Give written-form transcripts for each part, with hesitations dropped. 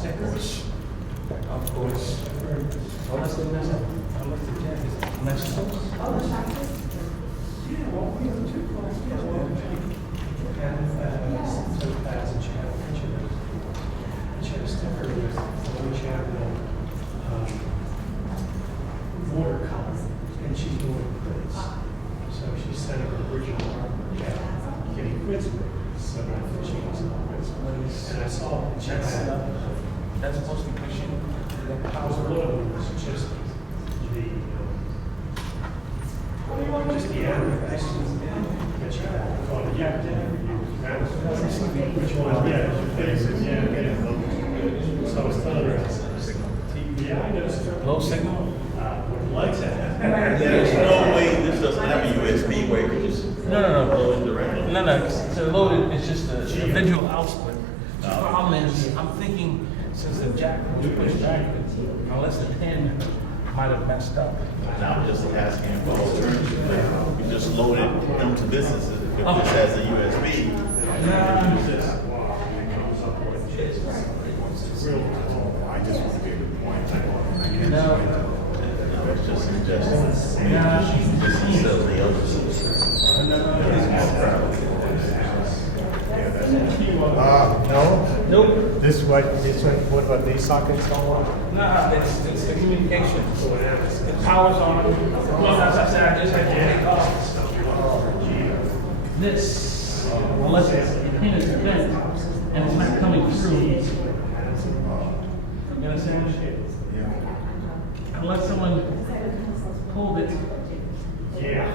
stickers. Of course. Unless they mess up. Unless the jack is messed up. Yeah, well, we have two cars. Yeah, well, so fast and she had a picture of it. And she had a sticker with the chapel watercolor. And she's doing prints. So she sent her original artwork. Yeah. Kitty Quiz. So she wants to quiz. And I saw it. That's supposed to be pushing that power load. It's just the advertising. Yeah, which one? Yeah, your faces. Yeah. So I was telling her. Yeah, I noticed. Low signal. Lights at. There's no way this doesn't have a USB where you can just No. load it directly. No. To load it, it's just a visual output. The problem is, I'm thinking since the jack was pushed back, unless the pin might have messed up. Now I'm just asking for alternatives. Like, you just load it into this if this has a USB. Use this. I just want to be able to point. No. That's just suggesting. Just instead of the other No. Nope. This one, what about these sockets don't work? Nah, it's the communication. The power's on. Well, as I said, I just had to take off. This, unless the pin is bent and it's not coming through. You understand? Unless someone pulled it. Yeah.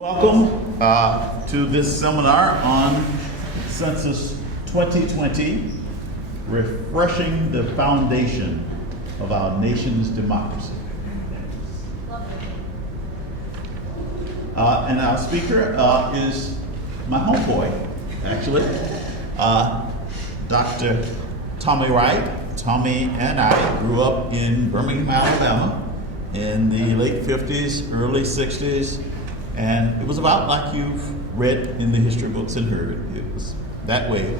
Welcome to this seminar on Census 2020, refreshing the foundation of our nation's democracy. And our speaker is my homeboy, actually, Dr. Tommy Wright. Tommy and I grew up in Birmingham, Alabama in the late 50s, early 60s. And it was about like you've read in the history books and heard. It was that way.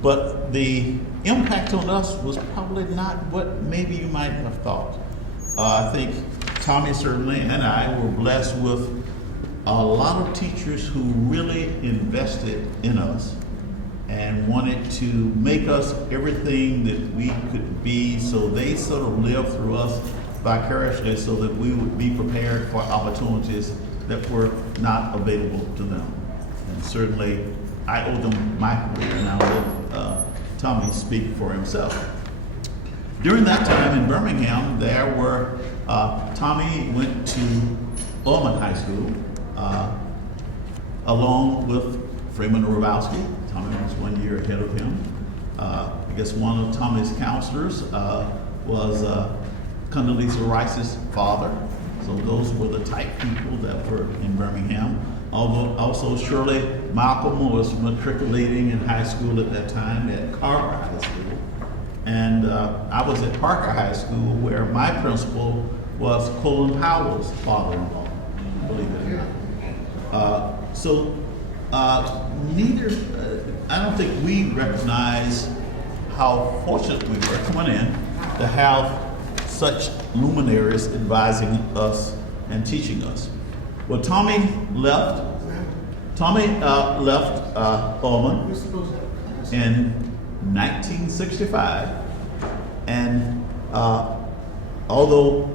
But the impact on us was probably not what maybe you might have thought. I think Tommy certainly and I were blessed with a lot of teachers who really invested in us and wanted to make us everything that we could be, so they sort of lived through us vicariously so that we would be prepared for opportunities that were not available to them. And certainly, I owe them my career, and I'll let Tommy speak for himself. During that time in Birmingham, Tommy went to Ullman High School, along with Freeman Hrabowski. Tommy was 1 year ahead of him. I guess one of Tommy's counselors was Condoleezza Rice's father. So those were the type people that were in Birmingham. Although also Shirley Malcolm was matriculating in high school at that time at Carter High School. And I was at Parker High School where my principal was Colin Powell's father-in-law, believe it or not. I don't think we recognize how fortunate we were coming in to have such luminaries advising us and teaching us. Well, Tommy left Ullman in 1965, and although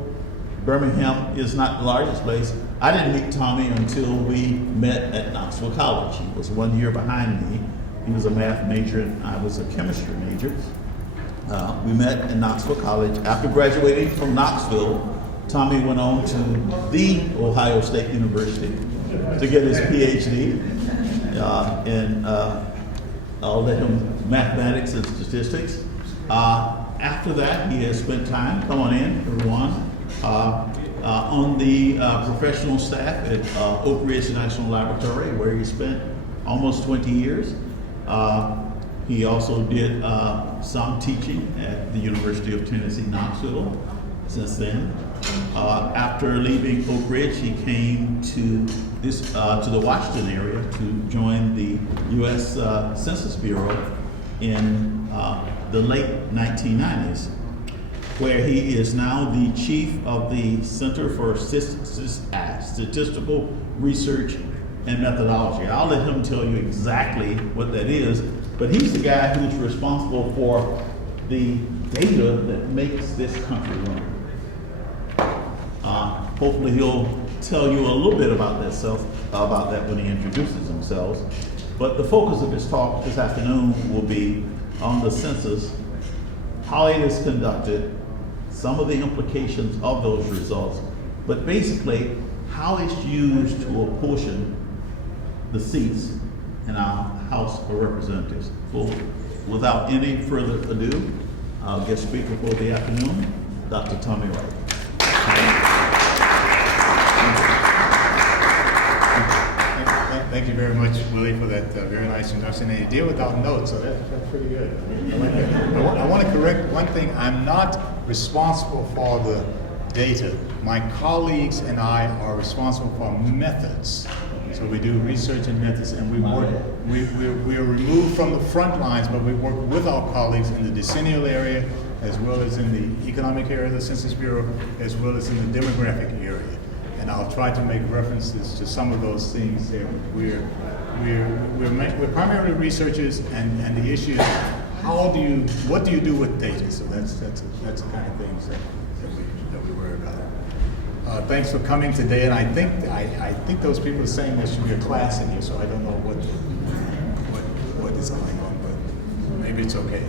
Birmingham is not the largest place, I didn't meet Tommy until we met at Knoxville College. He was 1 year behind me. He was a math major and I was a chemistry major. We met at Knoxville College. After graduating from Knoxville, Tommy went on to the Ohio State University to get his PhD in mathematics and statistics. After that, he has spent time, come on in, everyone, on the professional staff at Oak Ridge National Laboratory, where he spent almost 20 years. He also did some teaching at the University of Tennessee, Knoxville since then. After leaving Oak Ridge, he came to the Washington area to join the U.S. Census Bureau in the late 1990s, where he is now the chief of the Center for Statistical Research and Methodology. I'll let him tell you exactly what that is, but he's the guy who's responsible for the data that makes this country run. Hopefully he'll tell you a little bit about that when he introduces himself. But the focus of his talk this afternoon will be on the census, how it is conducted, some of the implications of those results, but basically how it's used to apportion the seats in our House of Representatives. So without any further ado, our guest speaker for the afternoon, Dr. Tommy Wright. Thank you very much, Willie, for that very nice introduction. And you deal without notes, so that's pretty good. I like that. I want to correct one thing. I'm not responsible for the data. My colleagues and I are responsible for methods. So we do research and methods, and we are removed from the front lines, but we work with our colleagues in the decennial area, as well as in the economic area of the Census Bureau, as well as in the demographic area. And I'll try to make references to some of those things there. We're primarily researchers, and the issue is what do you do with data? So that's the kind of things that we worry about. Thanks for coming today, and I think those people are saying there should be a class in here, so I don't know what is going on, but maybe it's okay.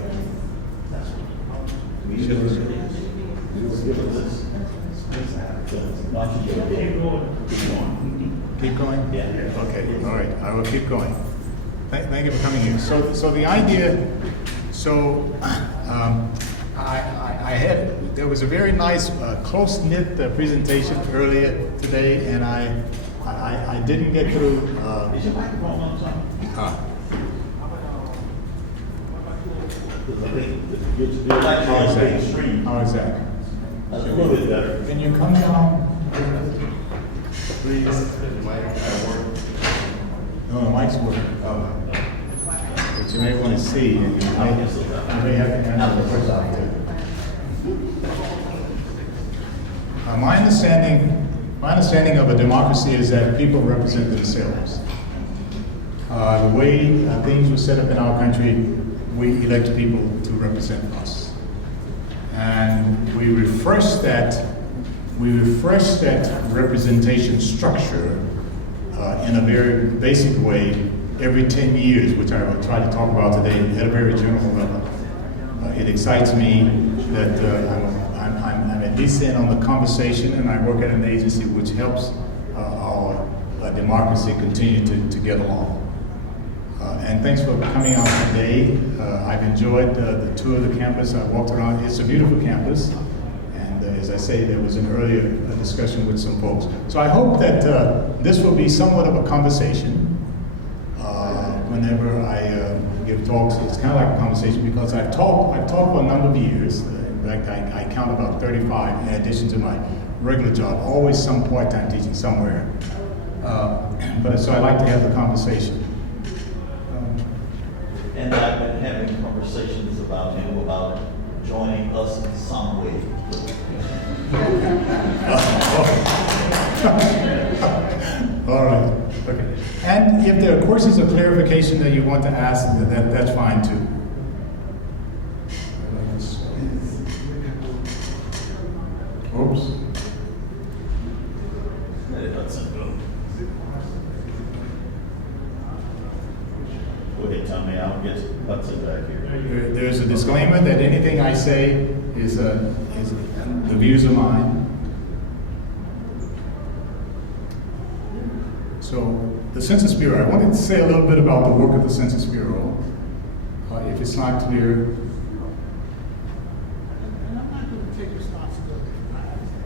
Keep going? Yeah. Okay, all right, I will keep going. Thank you for coming here. So the idea, there was a very nice, close-knit presentation earlier today, and I didn't get through. Is your microphone on, Tom? Your light How is is that? extreme. How is that? That's a little bit better. Can you come down, please? No, the mic's working. But you may want to see, and you may have to answer the question out there. My understanding of a democracy is that people represent themselves. The way things were set up in our country, we elect people to represent us. And we refresh that representation structure in a very basic way every 10 years, which I will try to talk about today at a very general level. It excites me that I'm at least in on the conversation, and I work at an agency which helps our democracy continue to get along. And thanks for coming out today. I've enjoyed the tour of the campus. I walked around. It's a beautiful campus. And as I say, there was an earlier discussion with some folks. So I hope that this will be somewhat of a conversation. Whenever I give talks, it's kind of like a conversation because I've taught for a number of years. In fact, I count about 35 in addition to my regular job. Always some part-time teaching somewhere. So I like to have the conversation. And I've been having conversations about him about joining us in some way. All right. Okay. And if there are questions or clarification that you want to ask, that's fine too. Oops. Go ahead, Tommy. I'll get Hudson back here. There's a disclaimer that anything I say is the views of mine. So the Census Bureau, I wanted to say a little bit about the work of the Census Bureau. If it's not clear,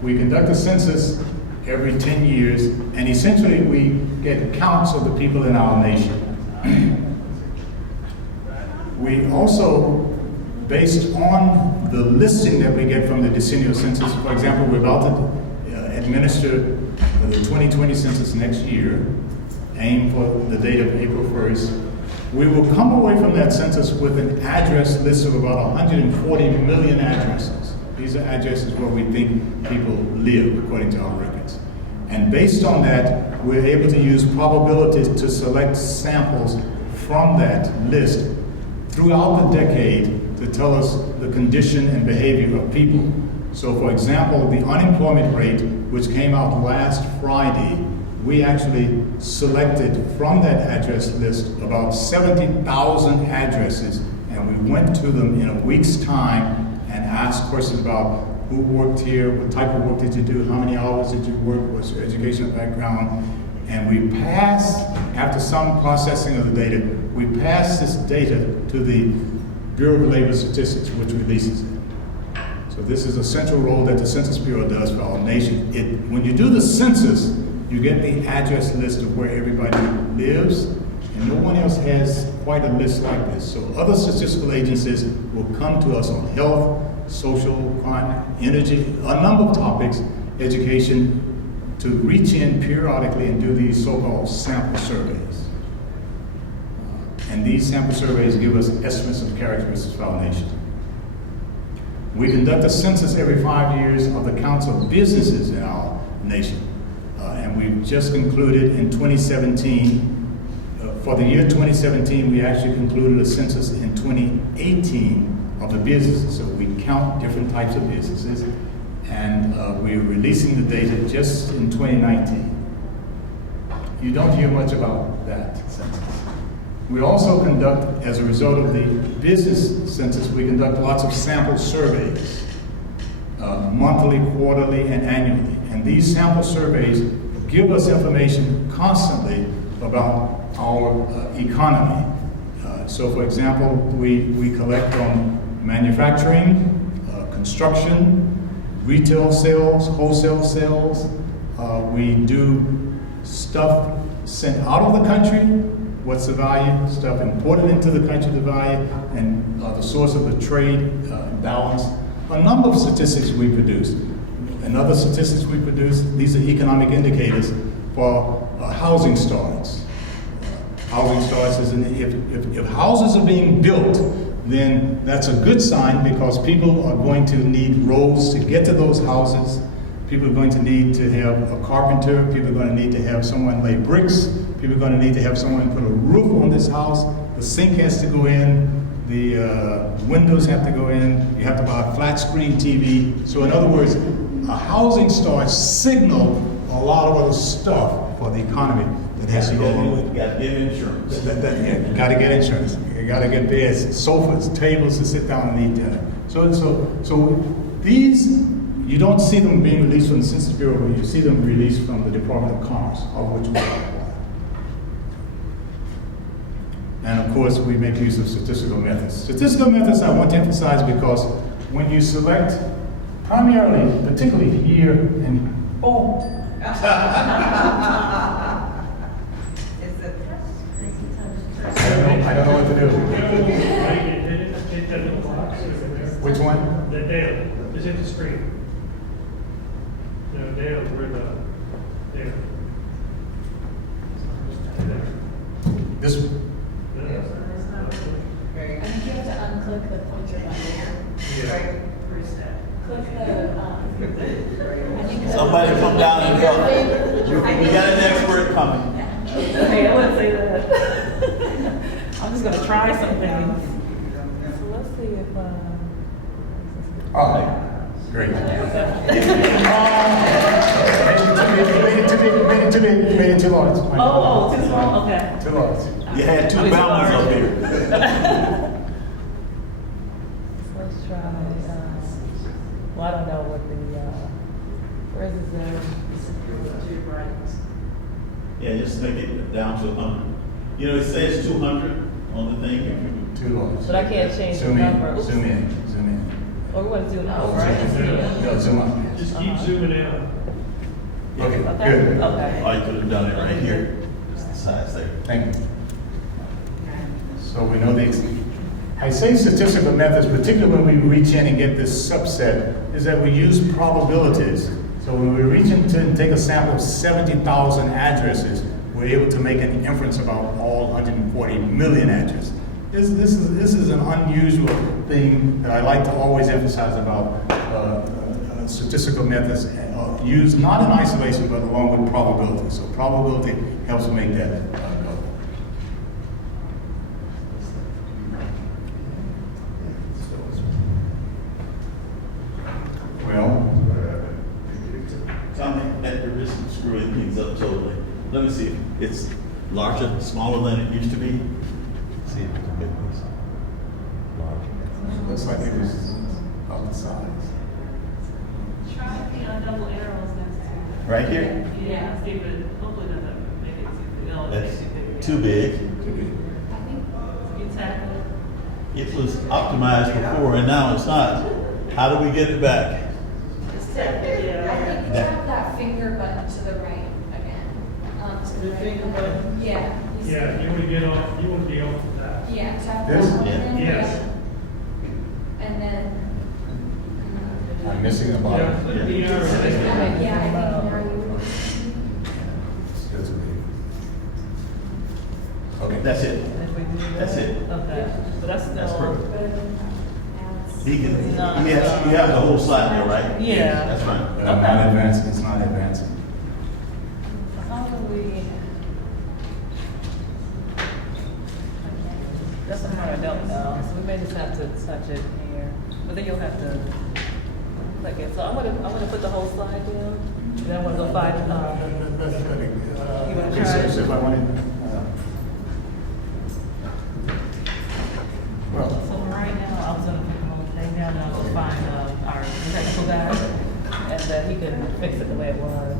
we conduct a census every 10 years, and essentially we get counts of the people in our nation. We also, based on the listing that we get from the decennial census, for example, we're about to administer the 2020 census next year, aim for the date of April 1st. We will come away from that census with an address list of about 140 million addresses. These are addresses where we think people live, according to our records. And based on that, we're able to use probabilities to select samples from that list throughout the decade to tell us the condition and behavior of people. So for example, the unemployment rate, which came out last Friday, we actually selected from that address list about 70,000 addresses, and we went to them in a week's time and asked questions about who worked here, what type of work did you do, how many hours did you work, what's your educational background. And we passed, after some processing of the data, we passed this data to the Bureau of Labor Statistics, which releases it. So this is a central role that the Census Bureau does for our nation. When you do the census, you get the address list of where everybody lives, and no one else has quite a list like this. So other statistical agencies will come to us on health, social, crime, energy, a number of topics, education, to reach in periodically and do these so-called sample surveys. And these sample surveys give us estimates of characteristics of our nation. We conduct a census every 5 years of the counts of businesses in our nation. And we've just concluded in 2017, for the year 2017, we actually concluded a census in 2018 of the businesses. So we count different types of businesses, and we're releasing the data just in 2019. You don't hear much about that census. We also conduct, as a result of the business census, we conduct lots of sample surveys. monthly, quarterly, and annually. And these sample surveys give us information constantly about our economy. So for example, we collect on manufacturing, construction, retail sales, wholesale sales. We do stuff sent out of the country, what's the value, stuff imported into the country, the value, and the source of the trade balance. A number of statistics we produce. And other statistics we produce, these are economic indicators for housing starts. Housing starts is, if houses are being built, then that's a good sign because people are going to need roads to get to those houses. People are going to need to have a carpenter. People are going to need to have someone lay bricks. People are going to need to have someone put a roof on this house. The sink has to go in. The windows have to go in. You have to buy a flat screen TV. So in other words, a housing starts signal a lot of other stuff for the economy that has to go along with it. You got to get insurance. Yeah, you got to get insurance. You got to get beds, sofas, tables to sit down and eat dinner. So these, you don't see them being released from the Census Bureau, but you see them released from the Department of Commerce, of which we are one. And of course, we make use of statistical methods. Statistical methods I want to emphasize because when you select, primarily, particularly here in, I don't know what to do. Which one? The Dale. It's in the screen. No, Dale, where the Dale. This one. I think you have to unclick the pointer button. Yeah. Click the, I think Somebody come down and help. We got an expert coming. Hey, I wouldn't say that. I'm just gonna try some things. So let's see if, Oh, great. Made it too large. oh, too small, okay. Too large. You had two mountains up here. Let's try, well, I don't know what the, where is Yeah, just make it down to 100. You know, it says 200 on the thing. Too large. But I can't change the Zoom number. in, Oops. zoom in, zoom in. Or we want to zoom out, right? No, zoom out. Just keep zooming out. Okay, Okay, good. okay. Or you could have done it right here. Just the size there. Thank you. So we know I say statistical methods, particularly when we reach in and get this subset, is that we use probabilities. So when we reach in to take a sample of 70,000 addresses, we're able to make an inference about all 140 million addresses. This is an unusual thing that I like to always emphasize about statistical methods, used not in isolation, but along with probability. So probability helps make that go. Well, Tommy, at the risk of screwing things up totally, let me see if it's larger, smaller than it used to be. Let's see if we can get this larger. looks like it was about the size. Try the double arrows next to it. Right here? Yeah, see, but hopefully that doesn't make it too, That's too big. I think You tap it. It was optimized before and now it's not. How do we get it back? Just tap it, I yeah. think tap that finger button to the right again. To the The right. finger button? Yeah. You see Yeah, that? you want to get off, you want to be off of that. Yeah, tap This? that one. Yeah. in, Yes. And then. I'm missing the bottom. Yeah, let me, Yeah, I think now you. That's big. Okay. That's it. If we do that. That's it. Okay, but that's still. That's perfect. But now He can, No. he has, you have the whole slide there, right? Yeah. That's fine. Not advancing, it's not advancing. How do we? That's the part I don't know, so we may just have to touch it here, but then you'll have to click it. So I'm gonna put the whole slide down, and then I'm gonna go find, You wanna try research it? if I wanted. Well, so right now, I was gonna pick the whole thing down, and I'll go find, our technical guy. that he could fix it the way it was.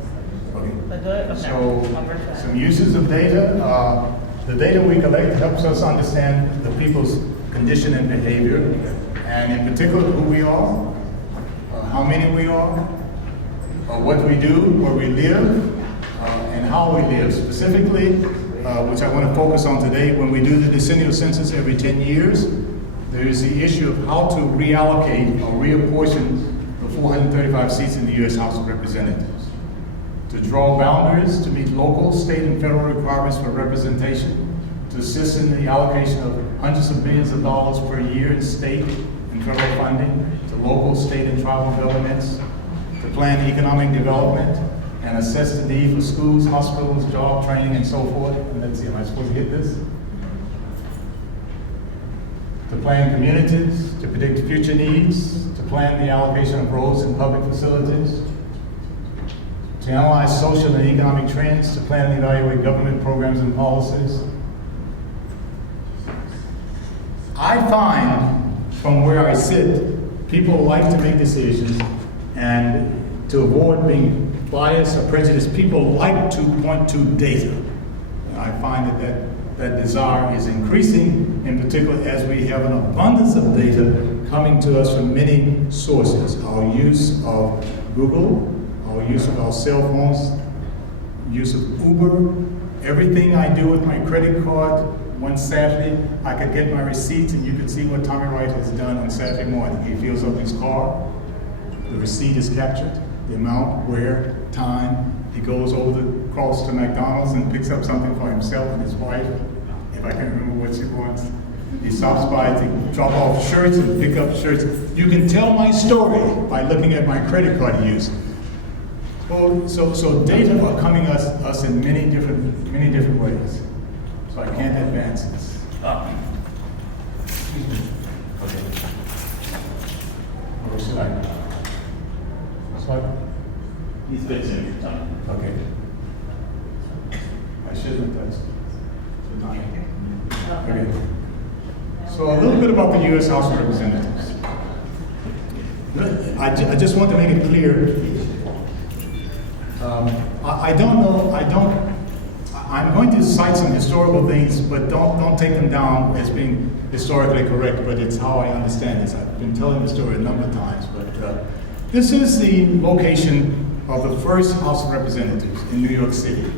Okay. But go ahead. Okay. So, I'll verify. some uses of data. The data we collect helps us understand the people's condition and behavior, and in particular who we are, how many we are, what we do, where we live, and how we live. Specifically, which I want to focus on today, when we do the decennial census every 10 years, there is the issue of how to reallocate or reapportion the 435 seats in the U.S. House of Representatives. To draw boundaries, to meet local, state, and federal requirements for representation, to assist in the allocation of hundreds of millions of dollars per year in state and federal funding, to local, state, and tribal governments, to plan economic development, and assess the need for schools, hospitals, job training, and so forth. And let's see, am I supposed to hit this? To plan communities, to predict future needs, to plan the allocation of roads and public facilities, to analyze social and economic trends, to plan and evaluate government programs and policies. I find from where I sit, people like to make decisions, and to avoid being biased or prejudiced, people like to point to data. And I find that desire is increasing, in particular as we have an abundance of data coming to us from many sources. Our use of Google, our use of our cell phones, use of Uber, everything I do with my credit card. One Saturday, I could get my receipts and you could see what Tommy Wright has done on Saturday morning. He fills up his car, the receipt is captured, the amount, where, time. He goes across to McDonald's and picks up something for himself and his wife, if I can remember what she wants. He stops by to drop off shirts and pick up shirts. You can tell my story by looking at my credit card use. Well, so data are coming us in many different ways. So I can't advance this. Excuse me. Okay. Or should I? He's fixing your time. Okay. I shouldn't have touched it. Okay. So a little bit about the U.S. House of Representatives. I just want to make it clear. I'm going to cite some historical things, but don't take them down as being historically correct, but it's how I understand this. I've been telling the story a number of times, but this is the location of the first House of Representatives in New York City.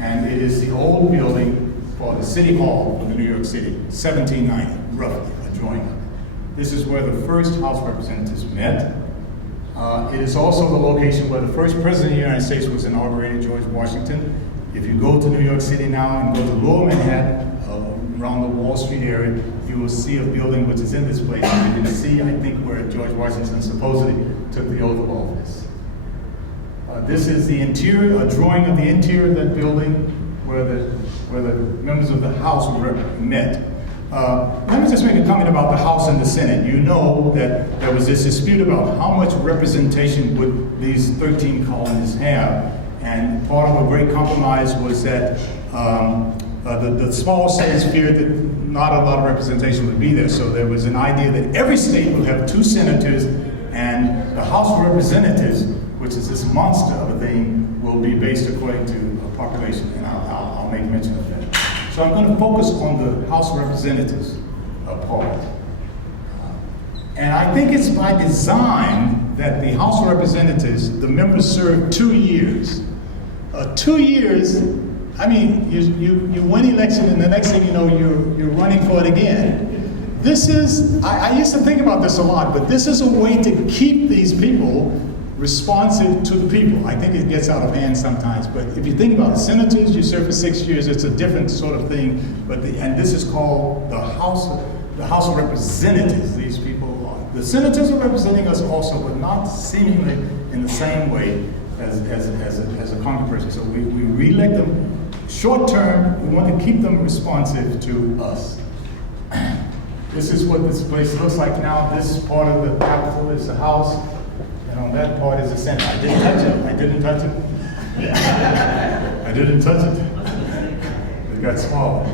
And it is the old building for the City Hall of New York City, 1790, roughly, a drawing of it. This is where the first House of Representatives met. It is also the location where the first President of the United States was inaugurated, George Washington. If you go to New York City now and go to Lower Manhattan, around the Wall Street area, you will see a building which is in this place. You can see, I think, where George Washington supposedly took the oath of office. This is the interior, a drawing of the interior of that building where the members of the House met. Let me just make a comment about the House and the Senate. You know that there was this dispute about how much representation would these 13 colonies have, and part of a great compromise was that the small states feared that not a lot of representation would be there, so there was an idea that every state would have 2 senators, and the House of Representatives, which is this monster of a thing, will be based according to population, and I'll make mention of that. So I'm going to focus on the House of Representatives part. And I think it's by design that the House of Representatives, the members serve 2 years. 2 years, I mean, you win election and the next thing you know, you're running for it again. This is, I used to think about this a lot, but this is a way to keep these people responsive to the people. I think it gets out of hand sometimes, but if you think about the senators, you serve for 6 years, it's a different sort of thing, and this is called the House of Representatives. These people are, the senators are representing us also, but not seemingly in the same way as a congressperson. So we re-elect them short term. We want to keep them responsive to us. This is what this place looks like now. This part of the Capitol is the House, and on that part is the Senate. I didn't touch it. I didn't touch it. I didn't touch it. It got smaller.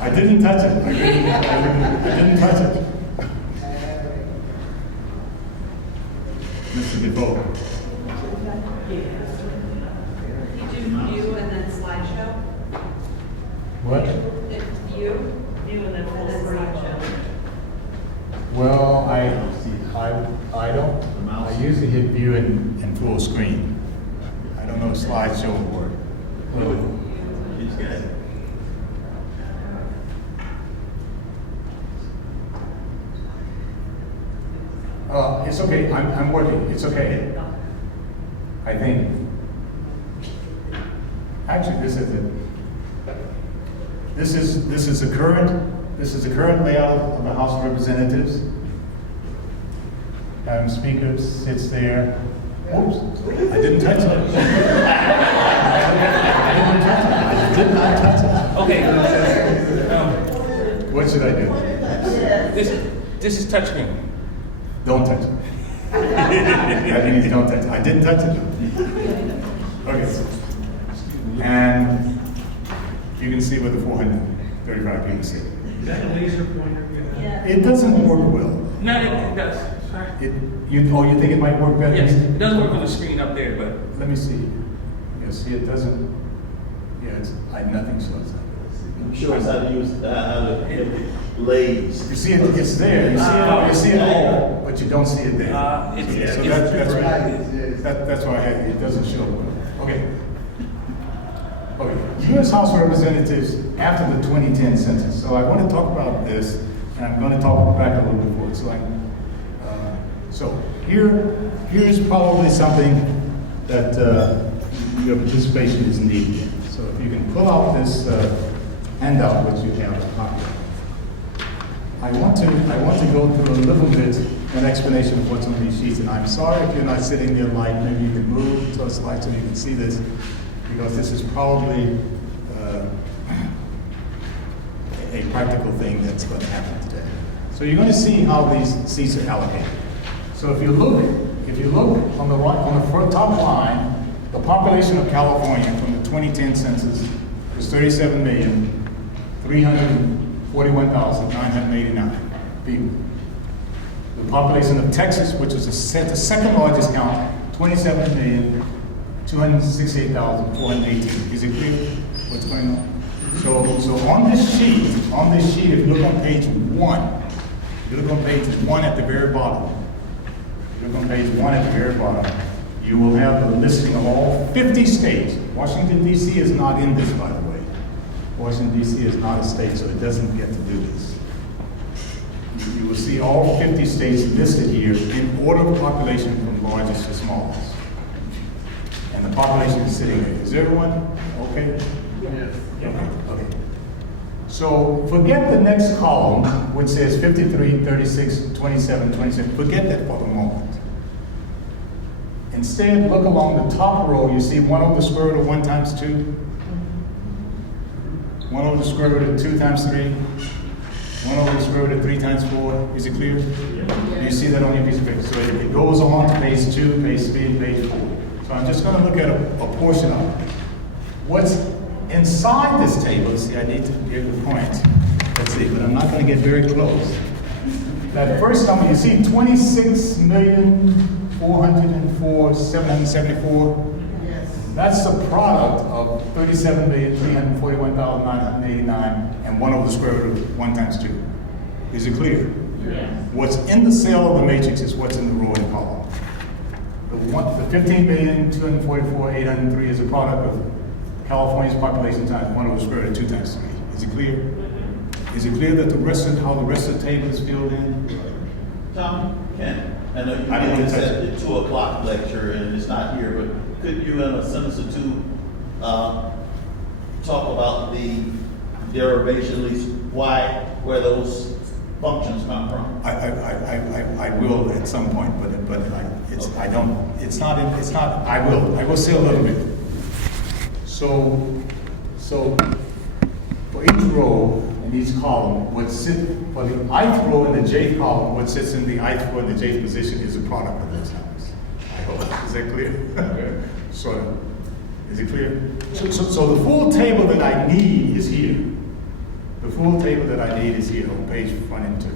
I didn't touch it. I didn't touch it. Mr. DeVoe. You do view and then slideshow? What? It's view. View and then full slideshow. Well, I don't, I usually hit view and Full screen. I don't know if slideshow will work. He's got it. it's okay, I'm working, it's okay. I think. Actually, this is it. This is the current layout of the House of Representatives. Speaker sits there. Oops, I didn't touch it. I did not touch it. Okay. What should I do? This is touchscreen. Don't touch it. That means don't touch it. I didn't touch it. Okay. And you can see what the 435 people see. Is that a laser pointer? Yeah. It doesn't work well. No, it does. Sorry. You think it might work better? Yes, it does work on the screen up there, but Let me see. Yeah, see, it doesn't. Yeah, nothing shows up. I'm sure it's how to use, how to hit the lays. You see it, it's there. You see it all, but you don't see it there. it's So that's why it doesn't show well. Okay. Okay. U.S. House of Representatives after the 2010 census. So I want to talk about this, and I'm going to talk back a little bit forward. So here's probably something that your participation is needed in. So if you can pull out this handout which you have a copy of. I want to go through a little bit an explanation of what's on these sheets, and I'm sorry if you're not sitting there light. Maybe you can move to a slide so you can see this, because this is probably a practical thing that's going to happen today. So you're going to see how these seats are allocated. So if you look on the right, on the front top line, the population of California from the 2010 census was 37,341,989 people. The population of Texas, which was the second largest count, 27,268,418. Is it clear what's going on? So on this sheet, if you look on page 1, if you look on page 1 at the very bottom, you will have the listing of all 50 states. Washington, D.C. is not in this, by the way. Washington, D.C. is not a state, so it doesn't get to do this. You will see all 50 states listed here in order of population from largest to smallest. And the population is sitting there. Is everyone okay? Yes. Okay. So forget the next column, which says 53, 36, 27, 27. Forget that for the moment. Instead, look along the top row. You see 1 over the square root of 1 times 2. 1 over the square root of 2 times 3. 1 over the square root of 3 times 4. Is it clear? Yeah. You see that on your piece of paper. So it goes on to page 2, page 3, and page 4. So I'm just going to look at a portion of it. What's inside this table, see, I need to get the point. Let's see, but I'm not going to get very close. That first number, you see 26,404,774. Yes. That's the product of 37,341,989 and 1 over the square root of 1 times 2. Is it clear? Yes. What's in the cell of the matrix is what's in the row and column. The 15,244,803 is a product of California's population times 1 over the square root of 2 times 3. Is it clear? Is it clear that how the rest of the table is filled in? Tom, Ken, I know you I didn't did this touch at it. the 2 o'clock lecture and it's not here, but could you in a sentence or two talk about the derivation, at least where those functions come from? I will at some point, but I will say a little bit. So for each row in each column, for the ith row in the jth column, what sits in the ith row in the jth position is a product of those numbers. I hope. Is that clear? Sort of. Is it clear? So the full table that I need is here. The full table that I need is here on page 1 and 2.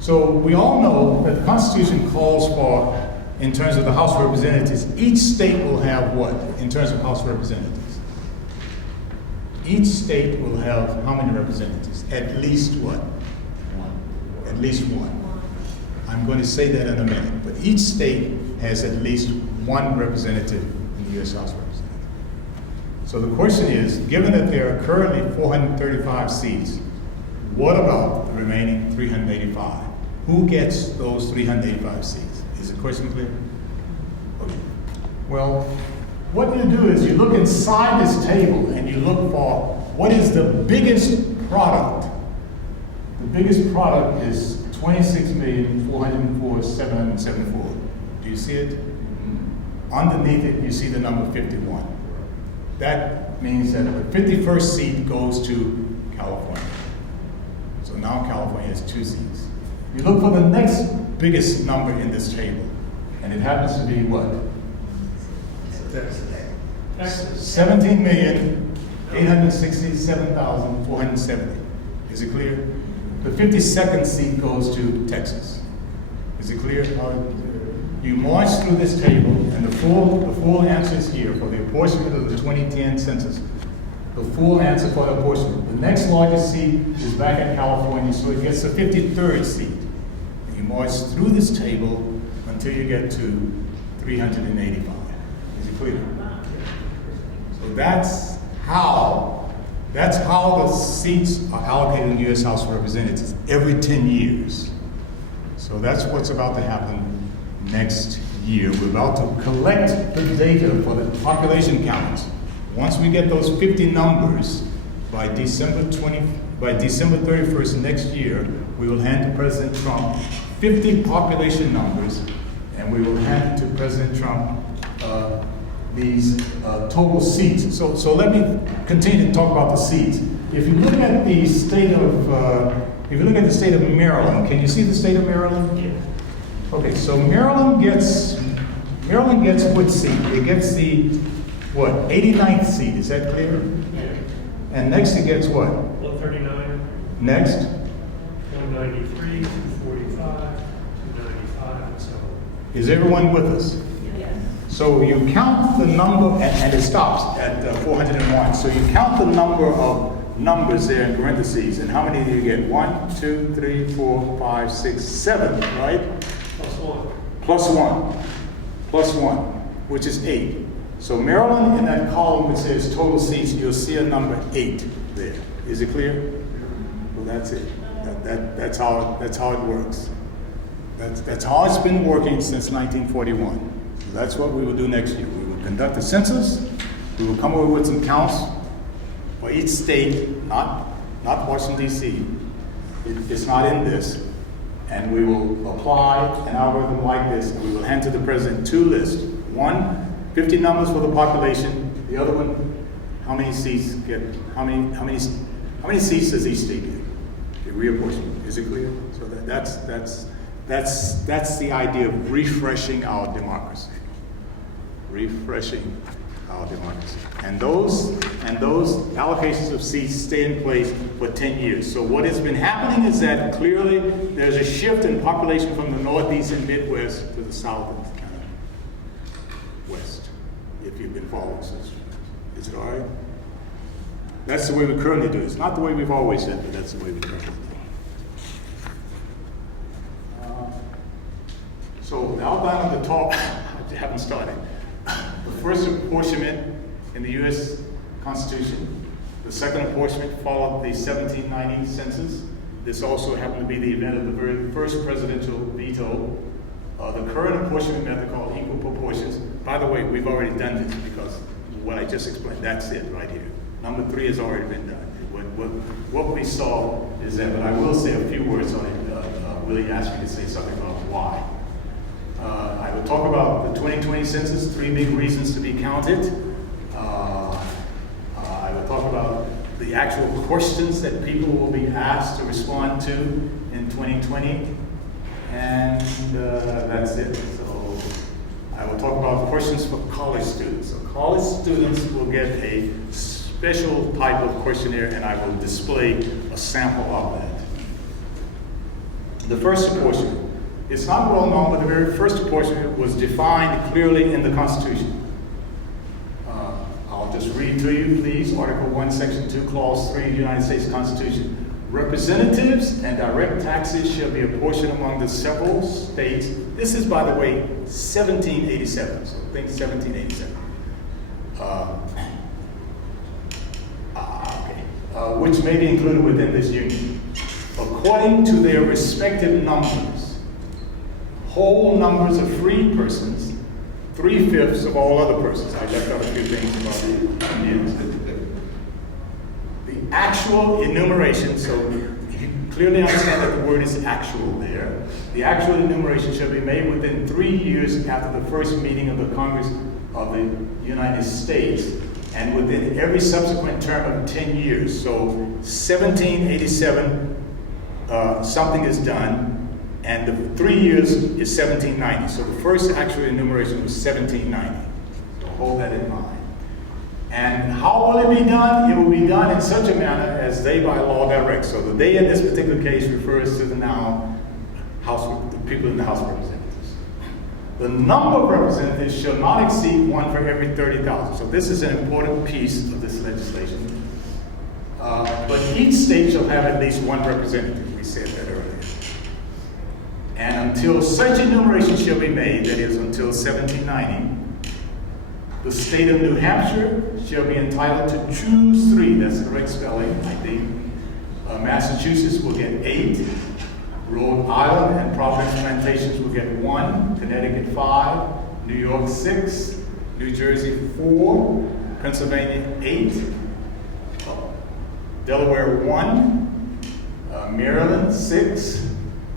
So we all know that the Constitution calls for in terms of the House of Representatives, each state will have what in terms of House of Representatives? Each state will have how many representatives? At least what? At least one. I'm going to say that in a minute, but each state has at least one representative in the U.S. House of Representatives. So the question is, given that there are currently 435 seats, what about the remaining 385? Who gets those 385 seats? Is the question clear? Okay. Well, what you do is you look inside this table and you look for what is the biggest product. The biggest product is 26,404,774. Do you see it? Underneath it, you see the number 51. That means that the 51st seat goes to California. So now California has 2 seats. You look for the next biggest number in this table, and it happens to be what? 17,867,470. Is it clear? The 52nd seat goes to Texas. Is it clear? You march through this table, and the full answer is here for the apportionment of the 2010 census. The full answer for the apportionment. The next largest seat is back in California, so it gets the 53rd seat. And you march through this table until you get to 385. Is it clear? So that's how the seats are allocated in the U.S. House of Representatives every 10 years. So that's what's about to happen next year. We're about to collect the data for the population counts. Once we get those 50 numbers by December 31st next year, we will hand to President Trump 50 population numbers, and we will hand to President Trump these total seats. So let me continue to talk about the seats. If you look at the state of Maryland, can you see the state of Maryland? Yeah. Okay, so Maryland gets what seat? It gets the, what, 89th seat, is that clear? Yeah. And next it gets what? 139, Next? 193, 245, 295, and so on. Is everyone with us? Yes. So you count the number, and it stops at 401. So you count the number of numbers there in parentheses, and how many do you get? 1, 2, 3, 4, 5, 6, 7, right? Plus one. Plus one, which is 8. So Maryland, in that column which says total seats, you'll see a number 8 there. Is it clear? Well, that's it. That's how it works. That's how it's been working since 1941. So that's what we will do next year. We will conduct a census. We will come over with some counts for each state, not Washington D.C. It's not in this. And we will apply an algorithm like this, and we will hand to the president 2 lists. One, 50 numbers for the population. The other one, how many seats seats does each state get? Okay, reapportionment. Is it clear? So that's the idea of refreshing our democracy. Refreshing our democracy. And those allocations of seats stay in place for 10 years. So what has been happening is that clearly there's a shift in population from the Northeast and Midwest to the South and kind of West, if you've been following this. Is it all right? That's the way we currently do it. It's not the way we've always done it, but that's the way we currently do it. So the outline of the talk, I haven't started. The first apportionment in the U.S. Constitution. The second apportionment followed the 1790 census. This also happened to be the event of the very first presidential veto. The current apportionment method called equal proportions. By the way, we've already done this because what I just explained, that's it right here. Number 3 has already been done. What we saw is that, but I will say a few words on it. Willie asked me to say something about why. I will talk about the 2020 census, 3 big reasons to be counted. I will talk about the actual questions that people will be asked to respond to in 2020. And that's it. So I will talk about questions for college students. So college students will get a special type of questionnaire, and I will display a sample of that. The first apportionment. It's not well known, but the very first apportionment was defined clearly in the Constitution. I'll just read to you, please. Article 1, Section 2, Clause 3 of the United States Constitution. Representatives and direct taxes shall be apportioned among the several states. This is, by the way, 1787. So think 1787. Which may be included within this union, according to their respective numbers, whole numbers of free persons, 3/5 of all other persons. I left out a few things about the Indians. The actual enumeration, so you clearly understand that the word is actual there. The actual enumeration shall be made within 3 years after the first meeting of the Congress of the United States, and within every subsequent term of 10 years. So 1787, something is done, and the 3 years is 1790. So the first actual enumeration was 1790. So hold that in mind. And how will it be done? It will be done in such a manner as they by law direct. So the they in this particular case refers to the noun the people in the House of Representatives. The number of representatives shall not exceed 1 for every 30,000. So this is an important piece of this legislation. But each state shall have at least 1 representative. We said that earlier. And until such enumeration shall be made, that is until 1790, the state of New Hampshire shall be entitled to choose 3. That's the correct spelling, I think. Massachusetts will get 8. Rhode Island and Providence Plantations will get 1. Connecticut 5. New York 6. New Jersey 4. Pennsylvania 8. Delaware 1. Maryland 6.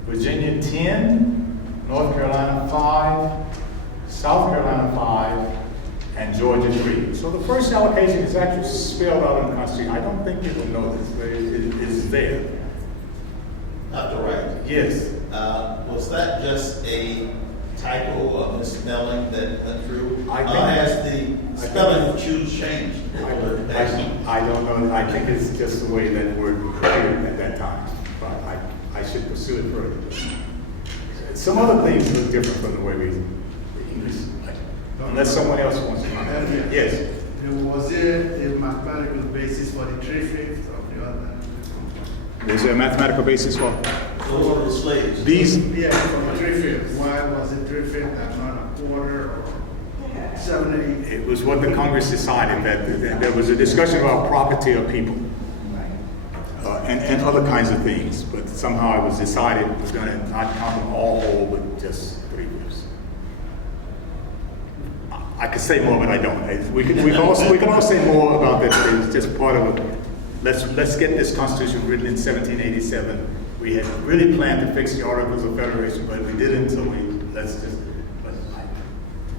Virginia 10. North Carolina 5. South Carolina 5. And Georgia 3. So the first allocation is actually spelled out in the Constitution. I don't think people know this, but it is there. Dr. Wright? Yes. Was that just a typo or misspelling that untrue? I think has the spelling of choose changed? I don't know. I think it's just the way that word appeared at that time. But I should pursue it further. Some other things look different from the way we the English. Unless someone else wants to comment. Yes. Was there a mathematical basis for the 3/5 of the other? Was there a mathematical basis for Those are the slaves. these? Yeah, for the 3/5. Why was it 3/5 and not a quarter or 7/8? It was what the Congress decided, that there was a discussion about property of people and other kinds of things, but somehow it was decided it was going to not count them all whole, but just 3/5. I could say more, but I don't. We can all say more about that. It's just part of it. Let's get this Constitution written in 1787. We had really planned to fix the Articles of Federation, but we didn't. So let's just.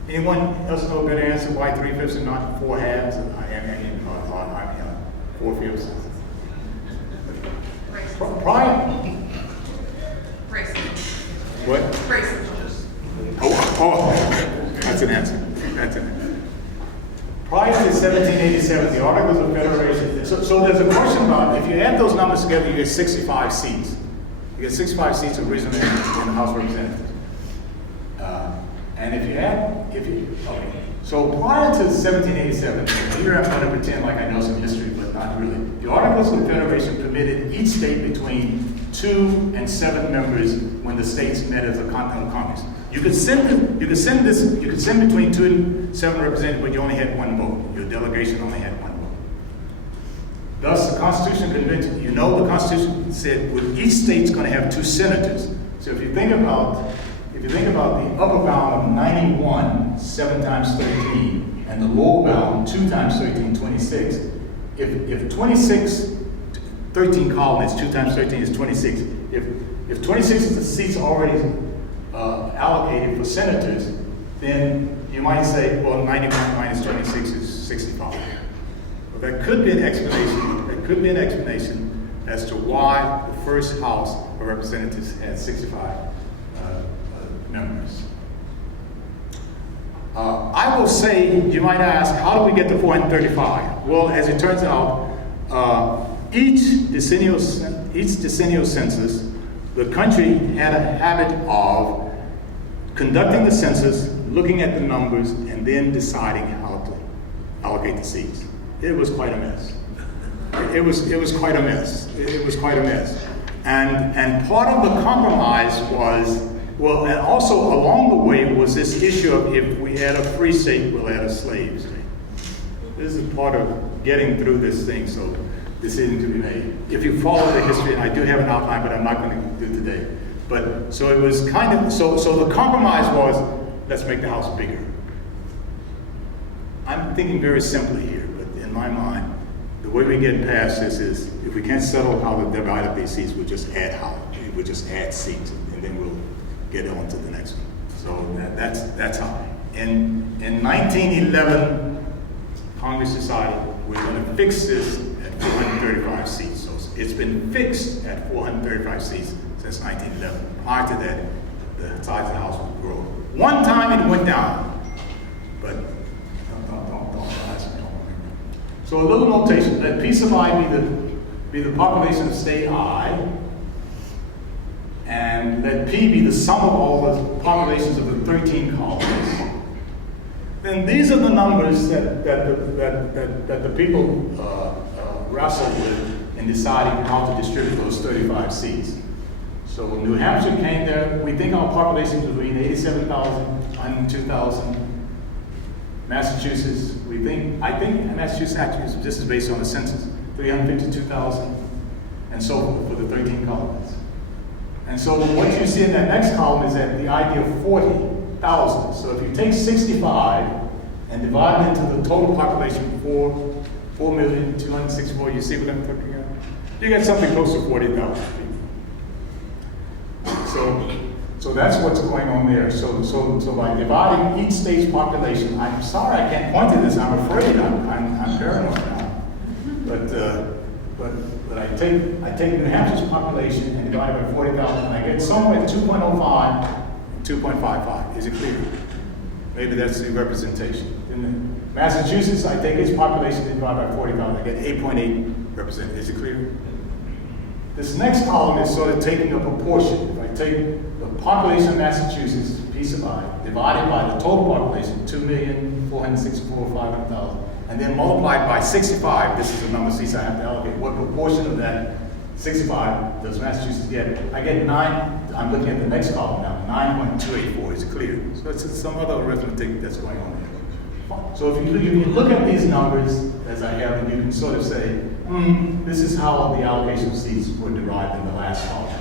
Anyone else know a better answer why 3/5 and not 4 halves? I am 4/5. Prior. What? Oh, that's an answer. That's it. Prior to 1787, the Articles of Federation, so there's a question about, if you add those numbers together, you get 65 seats. You get 65 seats originally in the House of Representatives. And so prior to 1787, here I'm going to pretend like I know some history, but not really. The Articles of Federation permitted each state between 2 and 7 members when the states met as a continental Congress. You could send between 2 and 7 representatives, but you only had 1 vote. Your delegation only had 1 vote. Thus, the Constitutional Convention, the Constitution said, with each state's going to have 2 senators. So if you think about the upper bound of 91, 7 times 13, and the lower bound, 2 times 13, 26. If 26, 13 colonies, 2 times 13 is 26. If 26 of the seats already allocated for senators, then you might say, well, 91 minus 26 is 65. Well, that could be an explanation. That could be an explanation as to why the first House of Representatives had 65 members. I will say, you might ask, how do we get to 435? Well, as it turns out, each decennial census, the country had a habit of conducting the census, looking at the numbers, and then deciding how to allocate the seats. It was quite a mess. It was quite a mess. It was quite a mess. And part of the compromise was, well, and also along the way was this issue of if we had a free state, we'll add a slave state. This is part of getting through this thing, so decision to be made. If you follow the history, and I do have an outline, but I'm not going to do today. But so it was kind of, so the compromise was, let's make the house bigger. I'm thinking very simply here, but in my mind, the way we get past this is, if we can't settle how to divide up these seats, we'll just add seats, and then we'll get on to the next one. So that's how. In 1911, Congress decided we're going to fix this at 435 seats. So it's been fixed at 435 seats since 1911. Prior to that, the size of the house would grow. One time it went down, but don't ask me. So a little notation: let P sub I be the population of state I, and let P be the sum of all the populations of the 13 colonies. Then these are the numbers that the people wrestled with in deciding how to distribute those 35 seats. So New Hampshire came there. We think our population is between 87,000 and 2,000. Massachusetts, I think Massachusetts, this is based on the census, 352,000, and so forth for the 13 colonies. And so what you see in that next column is that the idea of 40,000. So if you take 65 and divide it into the total population, 4,264,000, you see what I'm talking about? You get something close to 40,000 people. So that's what's going on there. So by dividing each state's population, I'm sorry I can't point to this. I'm afraid I'm paranoid now. But I take New Hampshire's population and divide it by 40,000, and I get somewhere 2.05, 2.55. Is it clear? Maybe that's the representation. In Massachusetts, I take its population and divide by 40,000. I get 8.8 represented. Is it clear? This next column is sort of taking a proportion. If I take the population of Massachusetts, P sub I, divided by the total population, 2,464,500,000, and then multiplied by 65, this is the number of seats I have to allocate. What proportion of that 65 does Massachusetts get? I get 9, I'm looking at the next column now, 9.284, is it clear? So it's some other arithmetic that's going on here. So if you look at these numbers, as I have, and you can sort of say, this is how the allocation of seats were derived in the last column.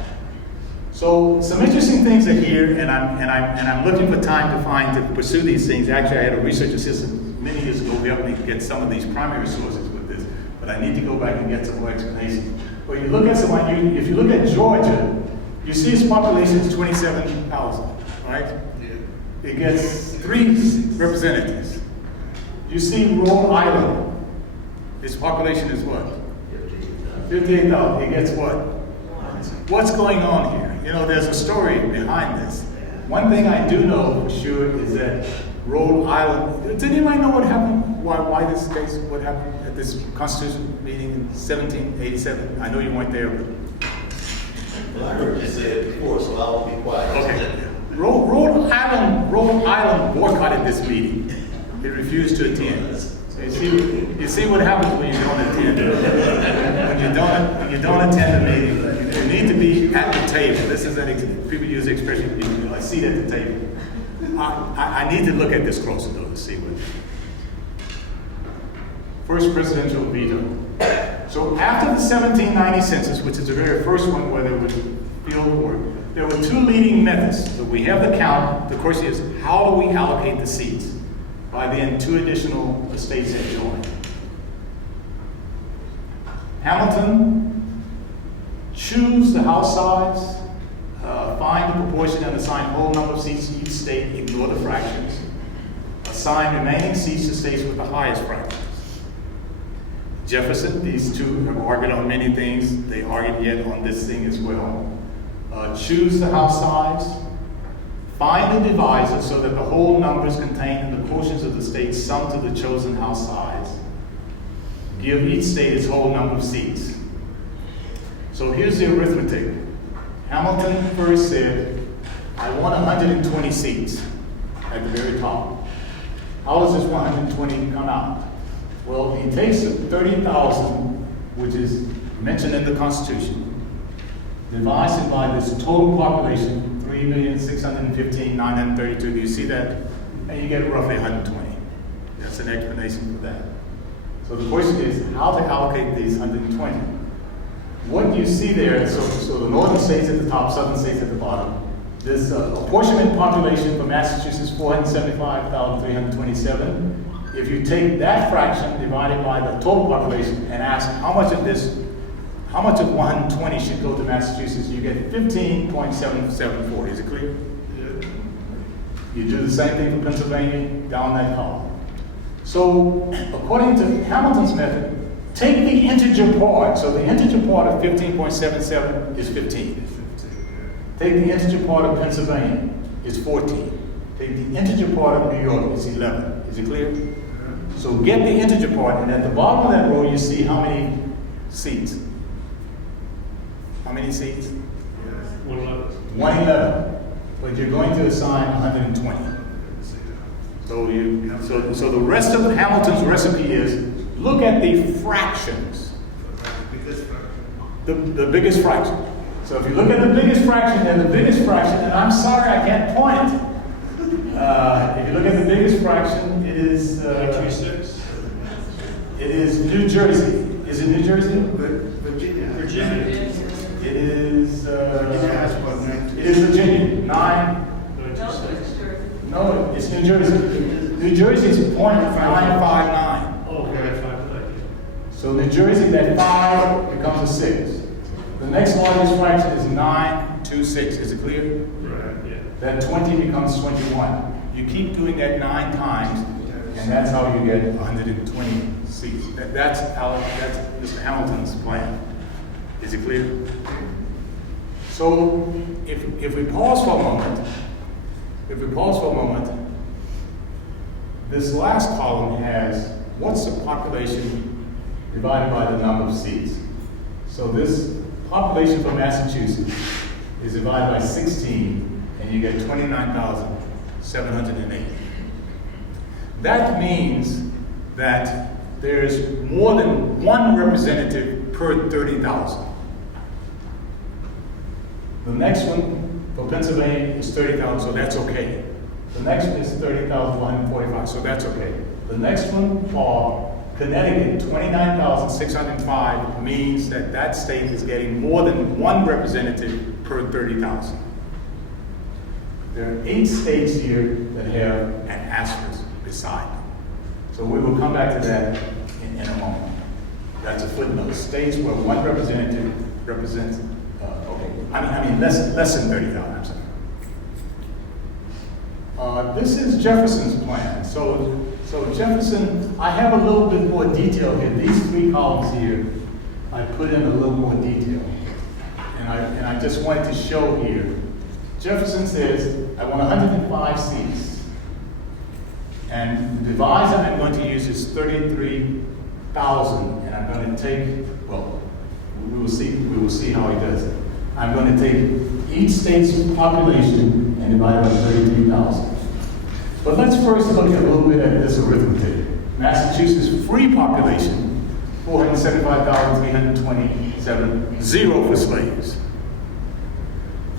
So some interesting things are here, and I'm looking for time to pursue these things. Actually, I had a research assistant many years ago help me get some of these primary sources with this, but I need to go back and get some more explanation. But you look at if you look at Georgia, you see its population is 27,000, right? Yeah. It gets 3 representatives. You see Rhode Island, its population is what? 58,000. It gets what? What's going on here? You know, there's a story behind this. One thing I do know for sure is that Rhode Island, does anybody know what happened? Why this case, what happened at this Constitution meeting in 1787? I know you weren't there, but. Well, I heard you say it before, so I'll be quiet. Okay. Rhode Island boycotted this meeting. It refused to attend. So you see what happens when you don't attend. When you don't attend a meeting, you need to be at the table. This is people use the expression, a seat at the table. I need to look at this closer though to see what. First presidential veto. So after the 1790 census, which is the very first one where there was field work, there were 2 leading methods. So we have the count. The question is, how do we allocate the seats? By then, 2 additional states had joined. Hamilton, choose the house size, find the proportion and assign whole number of seats to each state, ignore the fractions. Assign remaining seats to states with the highest fractions. Jefferson, these 2 have argued on many things. They argued yet on this thing as well. Choose the house size. Find a divisor so that the whole numbers contained in the portions of the state sum to the chosen house size. Give each state its whole number of seats. So here's the arithmetic. Hamilton first said, I want 120 seats at the very top. How does this 120 come out? Well, he takes the 30,000, which is mentioned in the Constitution, divides it by this total population, 3,615,932. Do you see that? And you get roughly 120. That's an explanation for that. So the question is how to allocate these 120. What you see there, so the northern states at the top, southern states at the bottom. This apportionment population for Massachusetts, 475,327. If you take that fraction divided by the total population and ask how much of 120 should go to Massachusetts, you get 15.774. Is it clear? You do the same thing for Pennsylvania, down that column. So, according to Hamilton's method, take the integer part. So the integer part of 15.77 is 15. Take the integer part of Pennsylvania, is 14. Take the integer part of New York, is 11. Is it clear? So get the integer part, and at the bottom of that row, you see how many seats. How many seats? 111. But you're going to assign 120. So the rest of Hamilton's recipe is look at the fractions. The biggest fraction. So if you look at the biggest fraction and the biggest fraction, and I'm sorry I can't point. If you look at the biggest fraction, it is 26. It is New Jersey. Is it New Jersey? Virginia. It is. Virginia has about 9. It is Virginia. 9. No, it's New Jersey. New Jersey is 0.959. Oh, okay. So New Jersey, that 5 becomes a 6. The next largest fraction is 926. Is it clear? Right, yeah. That 20 becomes 21. You keep doing that 9 times, and that's how you get 120 seats. That's Mr. Hamilton's plan. Is it clear? So if we pause for a moment, this last column has what's the population divided by the number of seats. So this population for Massachusetts is divided by 16, and you get 29,708. That means that there's more than one representative per 30,000. The next one for Pennsylvania is 30,000, so that's okay. The next one is 30,145, so that's okay. The next one for Connecticut, 29,605, means that that state is getting more than one representative per 30,000. There are 8 states here that have an asterisk beside them. So we will come back to that in a moment. That's a footnote. States where one representative represents, less than 30,000, I'm sorry. This is Jefferson's plan. So Jefferson, I have a little bit more detail here. These 3 columns here, I put in a little more detail. And I just wanted to show here. Jefferson says, I want 105 seats. And the divisor I'm going to use is 33,000. And I'm going to take, well, we will see how he does it. I'm going to take each state's population and divide it by 33,000. But let's first look a little bit at this arithmetic. Massachusetts free population, 475,327, 0 for slaves.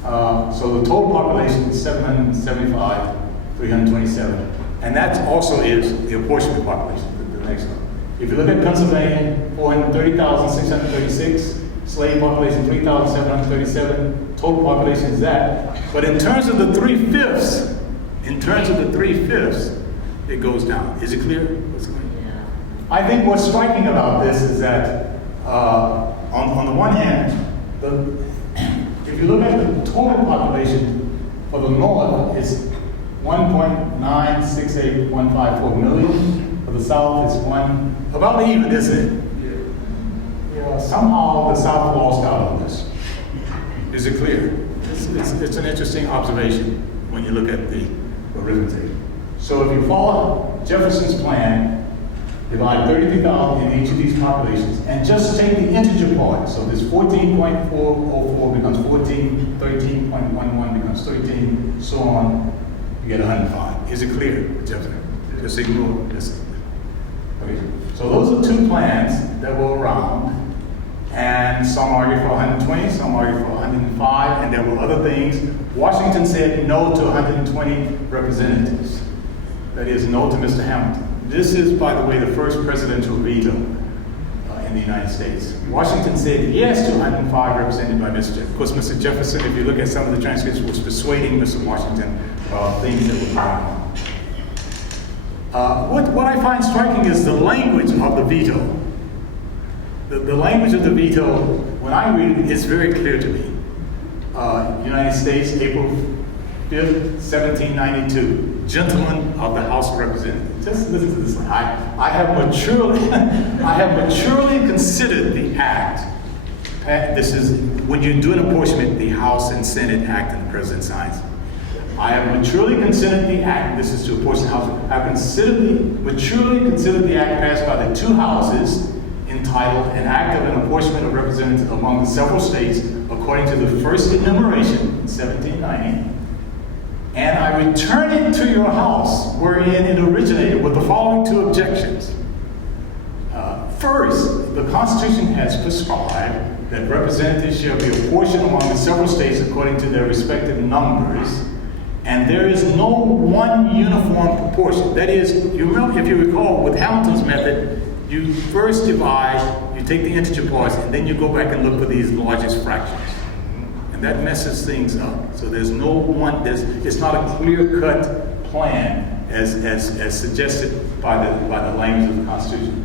So the total population is 775,327. And that also is the apportionment population, the next one. If you look at Pennsylvania, 430,636, slave population 3,737, total population is that. But in terms of the 3/5, it goes down. Is it clear? What's going on? Yeah. I think what's striking about this is that, on the one hand, if you look at the total population for the North, it's 1.968154 million. For the South, it's about even, isn't it? Yeah. Somehow the South lost out on this. Is it clear? It's an interesting observation when you look at the arithmetic. So if you follow Jefferson's plan, divide 33,000 in each of these populations, and just take the integer part. So this 14.404 becomes 14, 13.11 becomes 13, so on. You get 105. Is it clear? Just ignore this. Okay. So those are two plans that were around. And some argue for 120, some argue for 105, and there were other things. Washington said no to 120 representatives. That is, no to Mr. Hamilton. This is, by the way, the first presidential veto in the United States. Washington said yes to 105 represented by Mr. Of course, Mr. Jefferson, if you look at some of the transcripts, was persuading Mr. Washington about things that were going on. What I find striking is the language of the veto. The language of the veto, when I read it, it's very clear to me. United States, April 5th, 1792. Gentlemen of the House of Representatives. Just listen to this. I have maturely considered the act. This is when you do an apportionment, the House and Senate act and the President signs. I have maturely considered the act. This is to apportion the House. I've maturely considered the act passed by the two houses, entitled An Act of an Apportionment of Representatives among the several states according to the first enumeration in 1790, and I return it to your house wherein it originated with the following two objections. First, the Constitution has prescribed that representatives shall be apportioned among the several states according to their respective numbers, and there is no one uniform proportion. That is, you remember, if you recall, with Hamilton's method, you first divide, you take the integer parts, and then you go back and look for these largest fractions. And that messes things up. So there's no one, it's not a clear-cut plan as suggested by the language of the Constitution.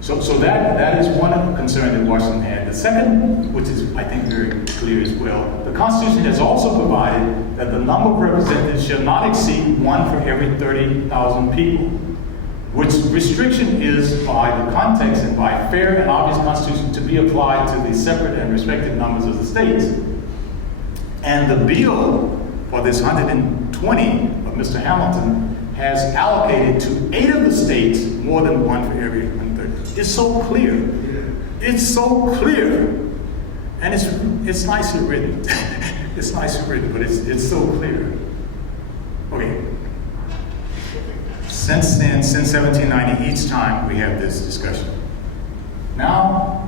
So that is one concern that Washington had. The second, which is, I think, very clear as well, the Constitution has also provided that the number of representatives shall not exceed one for every 30,000 people, which restriction is by the context and by fair and obvious Constitution to be applied to the separate and respective numbers of the states. And the bill for this 120 of Mr. Hamilton has allocated to 8 of the states more than one for every 130. It's so clear. It's so clear. And it's nicely written. It's nicely written, but it's so clear. Okay. Since then, since 1790, each time we have this discussion. Now,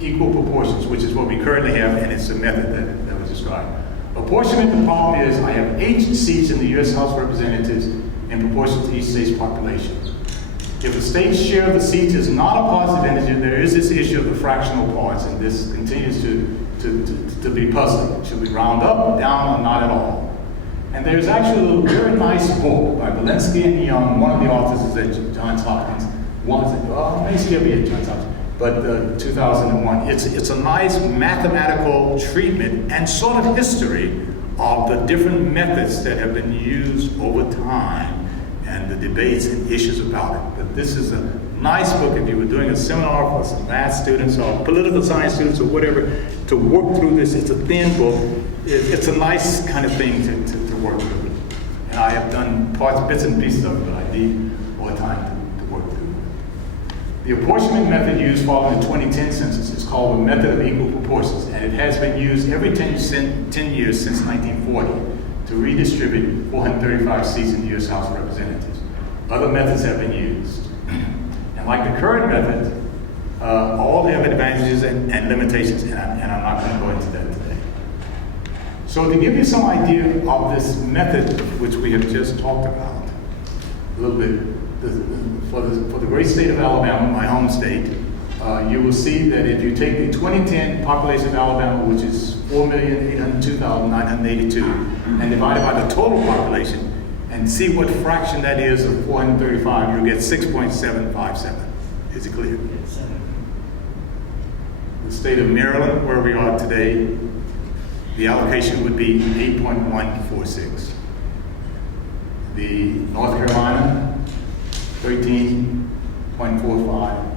equal proportions, which is what we currently have, and it's a method that was described. Apportionment, the problem is I have 8 seats in the U.S. House of Representatives in proportion to each state's population. If the state's share of the seats is not a positive integer, there is this issue of the fractional parts, and this continues to be puzzling. Should we round up, down, or not at all? And there's actually a very nice book by Walensky and Young. One of the authors is at Johns Hopkins. One is at, may still be at Johns Hopkins, but 2001. It's a nice mathematical treatment and sort of history of the different methods that have been used over time and the debates and issues about it. But this is a nice book if you were doing a seminar for some math students or political science students or whatever to work through this. It's a thin book. It's a nice kind of thing to work through. And I have done bits and pieces of it, but I need more time to work through. The apportionment method used following the 2010 census is called the method of equal proportions, and it has been used every 10 years since 1940 to redistribute 435 seats in the U.S. House of Representatives. Other methods have been used. And like the current method, all have advantages and limitations, and I'm not going to go into that today. So to give you some idea of this method which we have just talked about a little bit, for the great state of Alabama, my home state, you will see that if you take the 2010 population of Alabama, which is 4,802,982, and divide it by the total population, and see what fraction that is of 435, you'll get 6.757. Is it clear? The state of Maryland, where we are today, the allocation would be 8.146. The North Carolina, 13.45.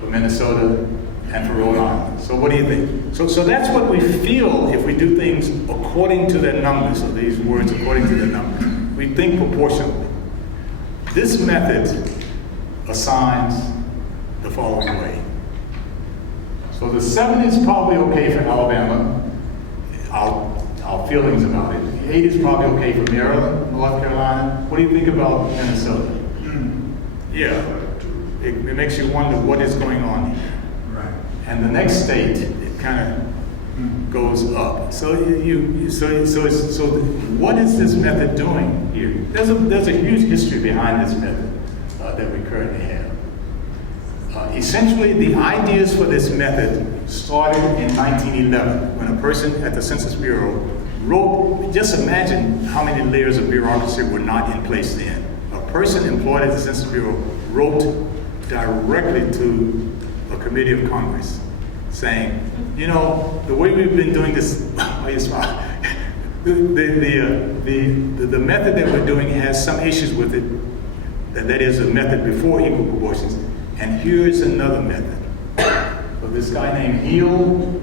For Minnesota and for Rhode Island. So what do you think? So that's what we feel if we do things according to their numbers, or these words according to their numbers. We think proportionally. This method assigns the following way. So the 7 is probably okay for Alabama, our feelings about it. The 8 is probably okay for Maryland, North Carolina. What do you think about Minnesota? Yeah, it makes you wonder what is going on here. Right. And the next state, it kind of goes up. So what is this method doing here? There's a huge history behind this method that we currently have. Essentially, the ideas for this method started in 1911 when a person at the Census Bureau wrote, just imagine how many layers of bureaucracy were not in place then. A person employed at the Census Bureau wrote directly to a committee of Congress saying, you know, the way we've been doing this, the method that we're doing has some issues with it. That is a method before equal proportions. And here's another method. So this guy named Hill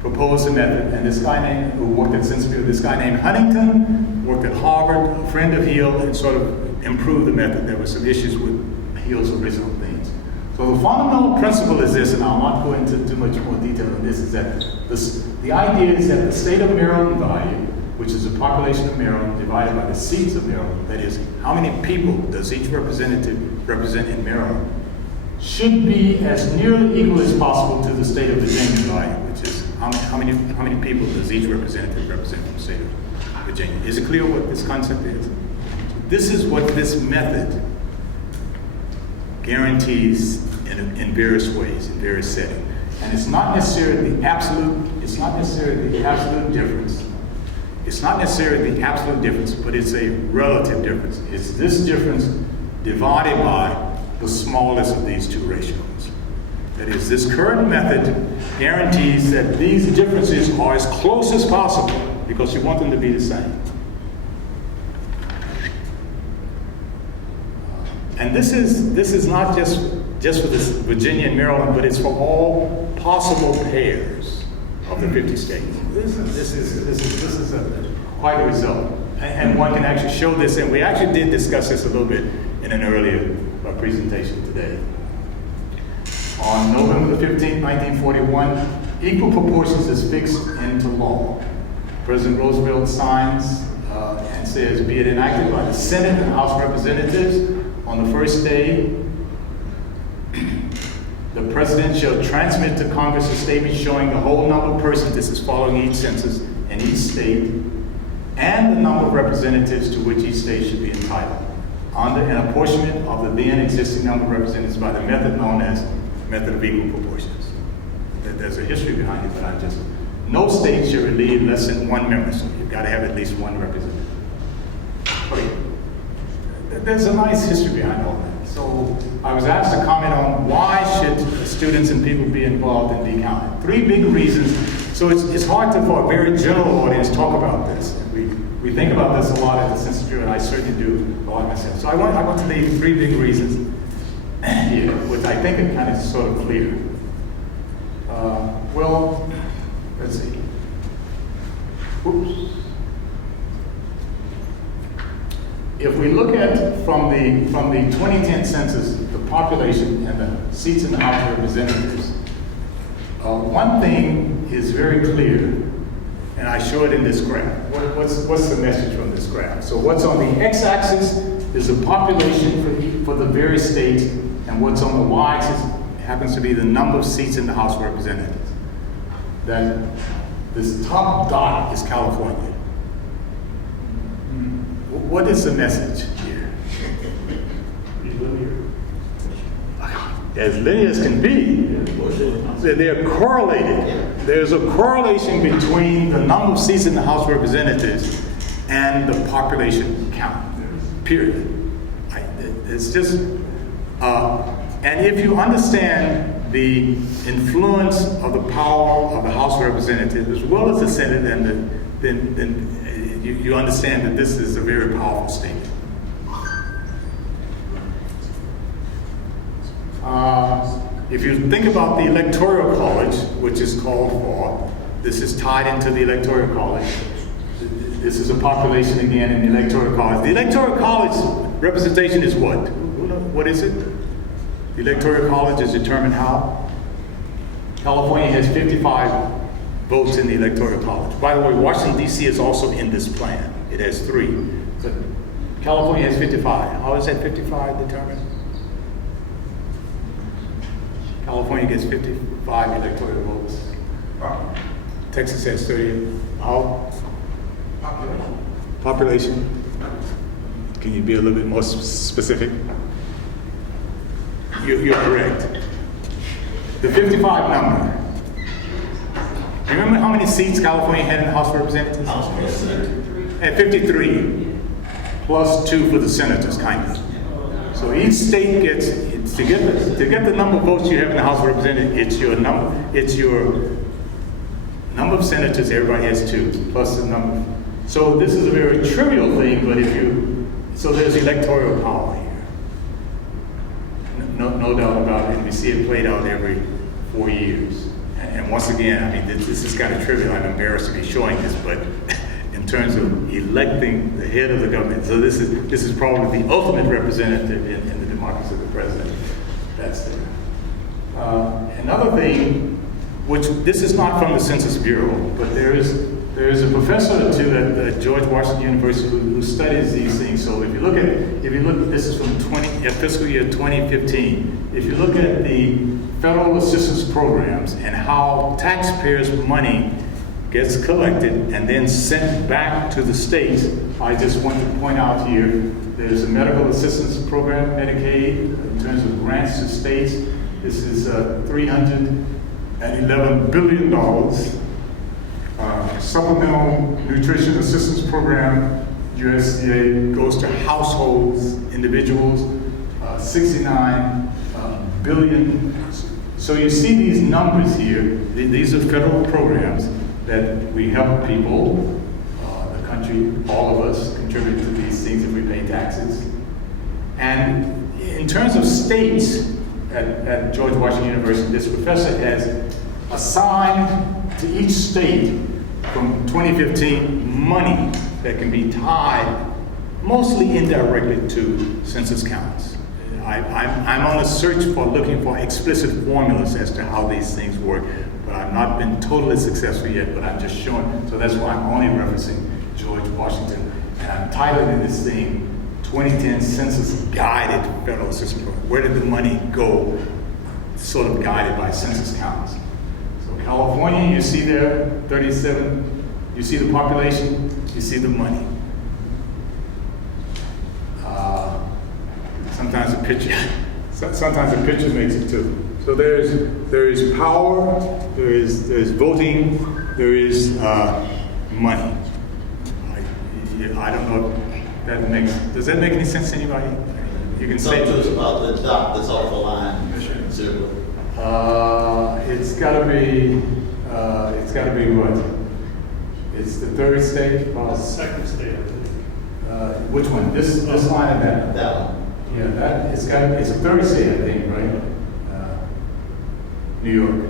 proposed a method, and this guy who worked at Census Bureau, this guy named Huntington worked at Harvard, a friend of Hill, and sort of improved the method. There were some issues with Hill's original things. So the fundamental principle is this, and I'll not go into too much more detail on this, is that the idea is that the state of Maryland value, which is the population of Maryland divided by the seats of Maryland, that is, how many people does each representative represent in Maryland, should be as nearly equal as possible to the state of Virginia value, which is how many people does each representative represent from the state of Virginia. Is it clear what this concept is? This is what this method guarantees in various ways, in various settings. And it's not necessarily the absolute difference. It's not necessarily the absolute difference, but it's a relative difference. It's this difference divided by the smallest of these two ratios. That is, this current method guarantees that these differences are as close as possible because you want them to be the same. And this is not just for this Virginia and Maryland, but it's for all possible pairs of the 50 states. This is quite a result. And one can actually show this, and we actually did discuss this a little bit in an earlier presentation today. On November the 15th, 1941, equal proportions is fixed into law. President Roosevelt signs and says, be it enacted by the Senate and House of Representatives on the first day, the President shall transmit to Congress a statement showing the whole number of persons, this is following each census in each state, and the number of representatives to which each state should be entitled, under an apportionment of the then existing number of representatives by the method known as method of equal proportions. There's a history behind it, but no state should relieve less than one member, so you've got to have at least one representative. Okay. There's a nice history behind all that. So I was asked to comment on why should students and people be involved and be counted. 3 big reasons. So it's hard for a very general audience talk about this. We think about this a lot at the Census Bureau, and I certainly do a lot myself. So I want to leave 3 big reasons here, which I think are kind of sort of clear. Well, let's see. Oops. If we look at from the 2010 census, the population and the seats in the House of Representatives, one thing is very clear, and I show it in this graph. What's the message from this graph? So what's on the x-axis is the population for the various states, and what's on the y-axis happens to be the number of seats in the House of Representatives. That this top dot is California. What is the message here? As linear as can be, they're correlated. There's a correlation between the number of seats in the House of Representatives and the population count, period. It's just, and if you understand the influence of the power of the House of Representatives as well as the Senate, then you understand that this is a very powerful statement. If you think about the Electoral College, which is called for, this is tied into the Electoral College. This is a population again in the Electoral College. The Electoral College representation is what? What is it? Electoral college is determined how? California has 55 votes in the electoral college. By the way, Washington D.C. is also in this plan. It has 3. But California has 55. How is that 55 determined? California gets 55 electoral votes. Texas has 30. How? Population. Can you be a little bit more specific? You're correct. The 55 number. Remember how many seats California had in the House of Representatives? At 53, plus 2 for the senators, kind of. So each state gets, to get the number of votes you have in the House of Representatives, it's your number of senators, everybody has 2, plus the number. So this is a very trivial thing, but so there's electoral power here. No doubt about it, and we see it played out every 4 years. And once again, I mean, this is kind of trivial. I'm embarrassed to be showing this, but in terms of electing the head of the government, so this is probably the ultimate representative in the democracy of the president. That's there. Another thing, which this is not from the Census Bureau, but there is a professor or two at George Washington University who studies these things. So if you look, this is from fiscal year 2015. If you look at the federal assistance programs and how taxpayers' money gets collected and then sent back to the states, I just want to point out here, there's a medical assistance program, Medicaid, in terms of grants to states. This is $311 billion. Supplemental Nutrition Assistance Program, USDA, goes to households, individuals, 69 billion. So you see these numbers here. These are federal programs that we help people, the country, all of us contribute to these things if we pay taxes. And in terms of states, at George Washington University, this professor has assigned to each state from 2015 money that can be tied mostly indirectly to census counts. I'm on a search for looking for explicit formulas as to how these things work, but I've not been totally successful yet, but I'm just showing, so that's why I'm only referencing George Washington. And I'm titling this thing 2010 Census Guided Federal Assistance Program. Where did the money go, sort of guided by census counts? So California, you see there, 37, you see the population, you see the money. Sometimes a picture makes it too. So there is power, there's voting, there is money. I don't know if that does that make any sense to anybody? You can say. Talk to us about the dot that's off the line. It's gotta be what? It's the third state? Second state, I think. Which one? This line and that? That one. Yeah, it's a third state, I think, right? New York.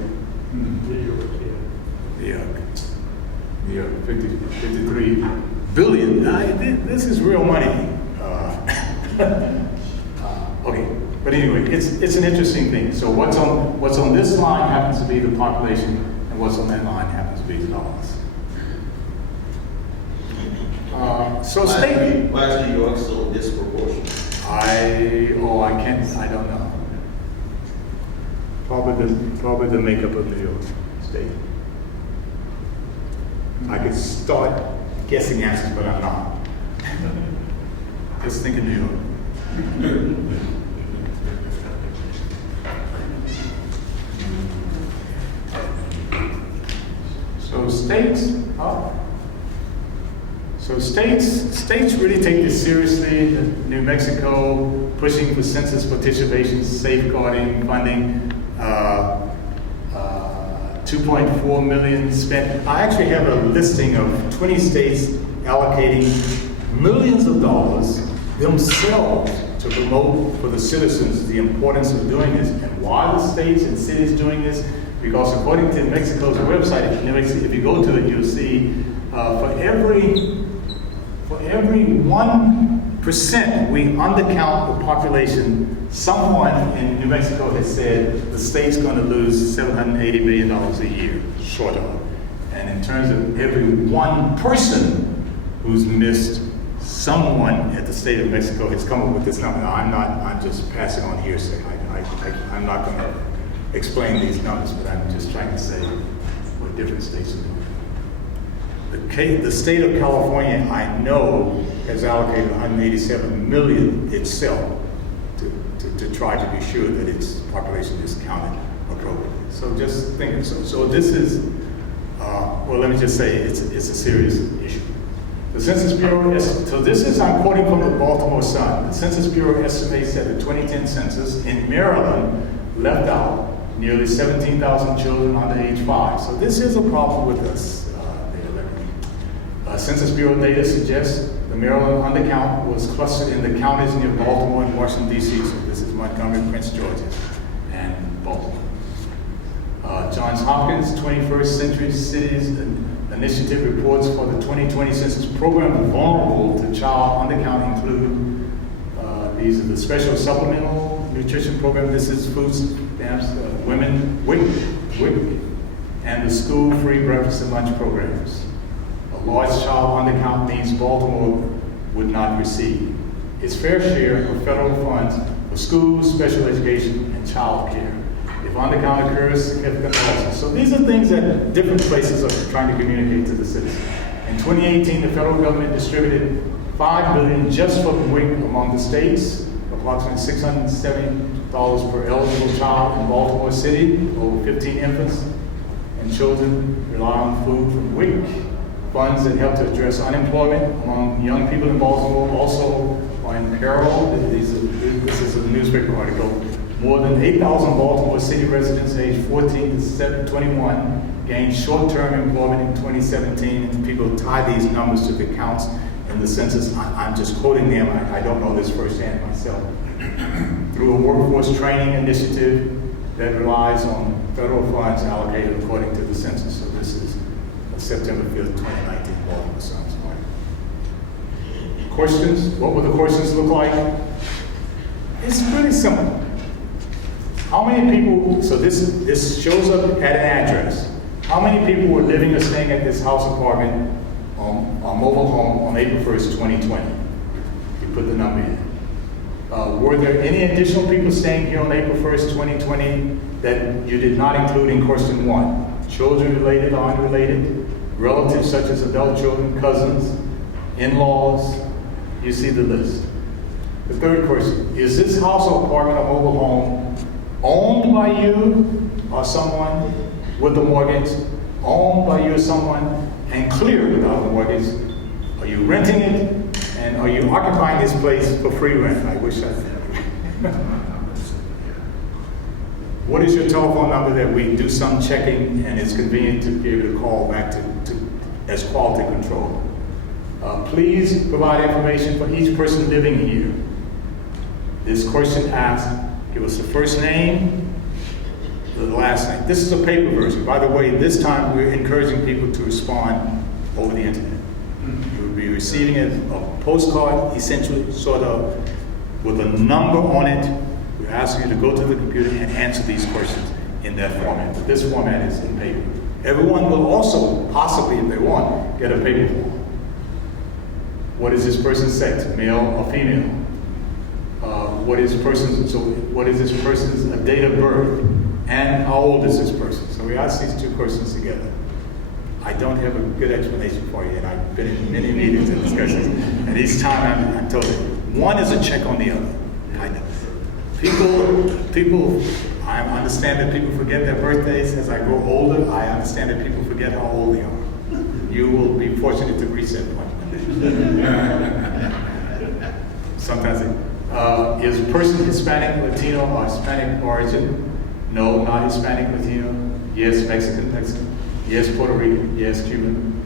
New York, 53 billion. This is real money. Okay, but anyway, it's an interesting thing. So what's on this line happens to be the population, and what's on that line happens to be the dollars. So state. Why is New York so disproportionate? I don't know. Probably the makeup of New York State. I could start guessing answers, but I'm not. Just think of New York. So states really take this seriously. New Mexico pushing for census participation, safeguarding, funding. 2.4 million spent. I actually have a listing of 20 states allocating millions of dollars themselves to promote for the citizens the importance of doing this. And why the states and cities doing this? Because according to Mexico's website, if you go to it, you'll see for every 1 we undercount the population. Someone in New Mexico has said the state's going to lose $780 million a year, short of. And in terms of every one person who's missed, someone at the state of Mexico has come up with this number. Now, I'm just passing on hearsay. I'm not going to explain these numbers, but I'm just trying to say what different states are doing. The state of California, I know, has allocated $187 million itself to try to be sure that its population is counted appropriately. So just think, so this is, well, let me just say it's a serious issue. The Census Bureau, so this is, I'm quoting from the Baltimore Sun. The Census Bureau estimates that the 2010 census in Maryland left out nearly 17,000 children under age 5. So this is a problem with us. Census Bureau data suggests the Maryland undercount was clustered in the counties near Baltimore and Washington, D.C. So this is Montgomery, Prince George's, and Baltimore. Johns Hopkins 21st Century Cities Initiative reports for the 2020 census program vulnerable to child undercount include these are the special supplemental nutrition program. This is food stamps, women, WIC, and the school free breakfast and lunch programs. A large child undercount means Baltimore would not receive its fair share of federal funds for schools, special education, and child care. If undercount occurs, significant losses. So these are things that different places are trying to communicate to the citizens. In 2018, the federal government distributed $5 billion just for WIC among the states, approximately $670 per eligible child in Baltimore City. Over 15 infants and children rely on food from WIC. Funds that help to address unemployment among young people in Baltimore also are in peril. This is a newspaper article. More than 8,000 Baltimore City residents aged 14 to 21 gained short-term employment in 2017, and people tie these numbers to the counts in the census. I'm just quoting them. I don't know this firsthand myself. Through a workforce training initiative that relies on federal funds allocated according to the census. So this is September 5th, 2019, Baltimore Sun's morning. Questions? What would the questions look like? It's pretty simple. How many people, so this shows up at an address. How many people were living or staying at this house apartment on mobile home on April 1st, 2020? You put the number in. Were there any additional people staying here on April 1st, 2020 that you did not include in question 1? Children related or unrelated? Relatives such as adult children, cousins, in-laws? You see the list. The third question, is this house or apartment or mobile home owned by you or someone with a mortgage, owned by you or someone and cleared without a mortgage? Are you renting it? And are you occupying this place for free rent? I wish I did. What is your telephone number that we do some checking and it's convenient to be able to call back to as quality control? Please provide information for each person living here. This question asks, give us the first name, the last name. This is a paper version. By the way, this time we're encouraging people to respond over the internet. You will be receiving a postcard, essentially, sort of, with a number on it. We ask you to go to the computer and answer these questions in that format. But this format is in paper. Everyone will also, possibly if they want, get a paper form. What is this person's sex, male or female? What is this person's date of birth? And how old is this person? So we ask these two questions together. I don't have a good explanation for you, and I've been in many meetings and discussions, and each time I'm told one is a check on the other, kind of. People, I understand that people forget their birthdays. As I grow older, I understand that people forget how old they are. You will be fortunate to reach that point. Sometimes is a person Hispanic, Latino, or Hispanic origin? No, not Hispanic, Latino. Yes, Mexican. Yes, Puerto Rican. Yes, Cuban.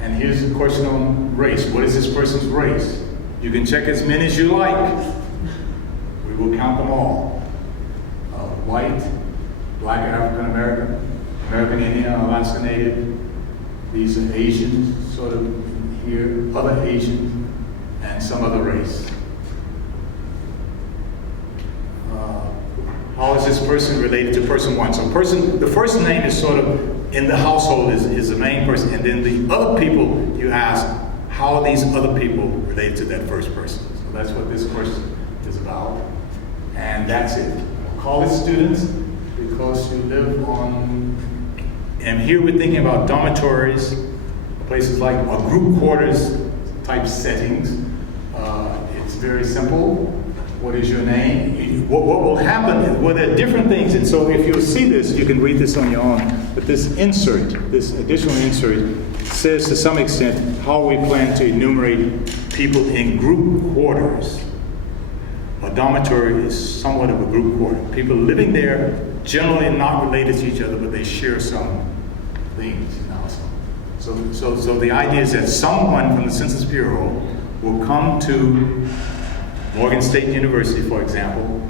And here's the question on race. What is this person's race? You can check as many as you like. We will count them all. White, Black African American, American Indian, Alaska Native. These are Asians, sort of here, other Asians, and some other race. How is this person related to person one? So the first name is sort of in the household is the main person, and then the other people you ask, how are these other people related to that first person? So that's what this question is about. And that's it. College students, because you live on, and here we're thinking about dormitories, places like group quarters type settings. It's very simple. What is your name? What will happen is, well, there are different things, and so if you'll see this, you can read this on your own, but this insert, this additional insert, says to some extent how we plan to enumerate people in group quarters. A dormitory is somewhat of a group quarter. People living there, generally not related to each other, but they share some things in the household. So the idea is that someone from the Census Bureau will come to Morgan State University, for example,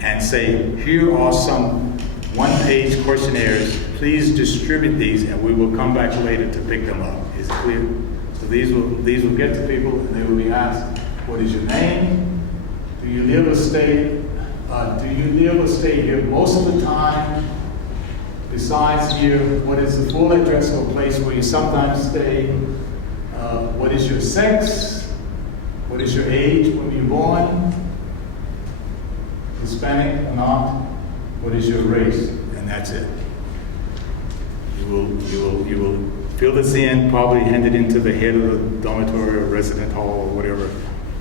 and say, here are some one-page questionnaires. Please distribute these, and we will come back later to pick them up. Is it clear? So these will get to people, and they will be asked, what is your name? Do you live or stay? Here most of the time? Besides here, what is the full address of a place where you sometimes stay? What is your sex? What is your age? When were you born? Hispanic or not? What is your race? And that's it. You will fill this in, probably hand it into the head of the dormitory or resident hall or whatever.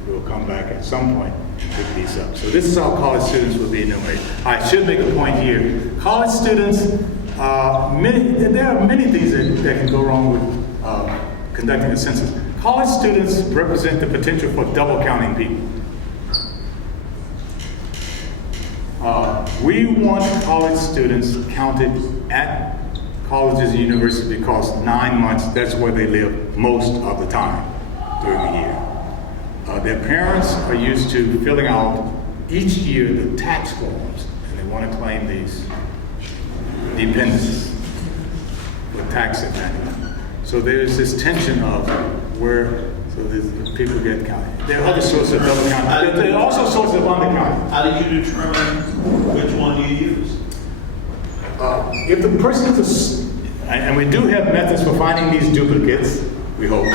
We'll come back at some point and pick these up. So this is how college students will be enumerated. I should make a point here. College students, there are many things that can go wrong with conducting a census. College students represent the potential for double counting people. We want college students counted at colleges and universities because 9 months, that's where they live most of the time during the year. Their parents are used to filling out each year the tax forms, and they want to claim these dependents for tax advantage. So there's this tension of where people get counted. There are other sources of double counting. There are also sources of undercounting. How do you determine which one you use? If the person is, and we do have methods for finding these duplicates, we hope.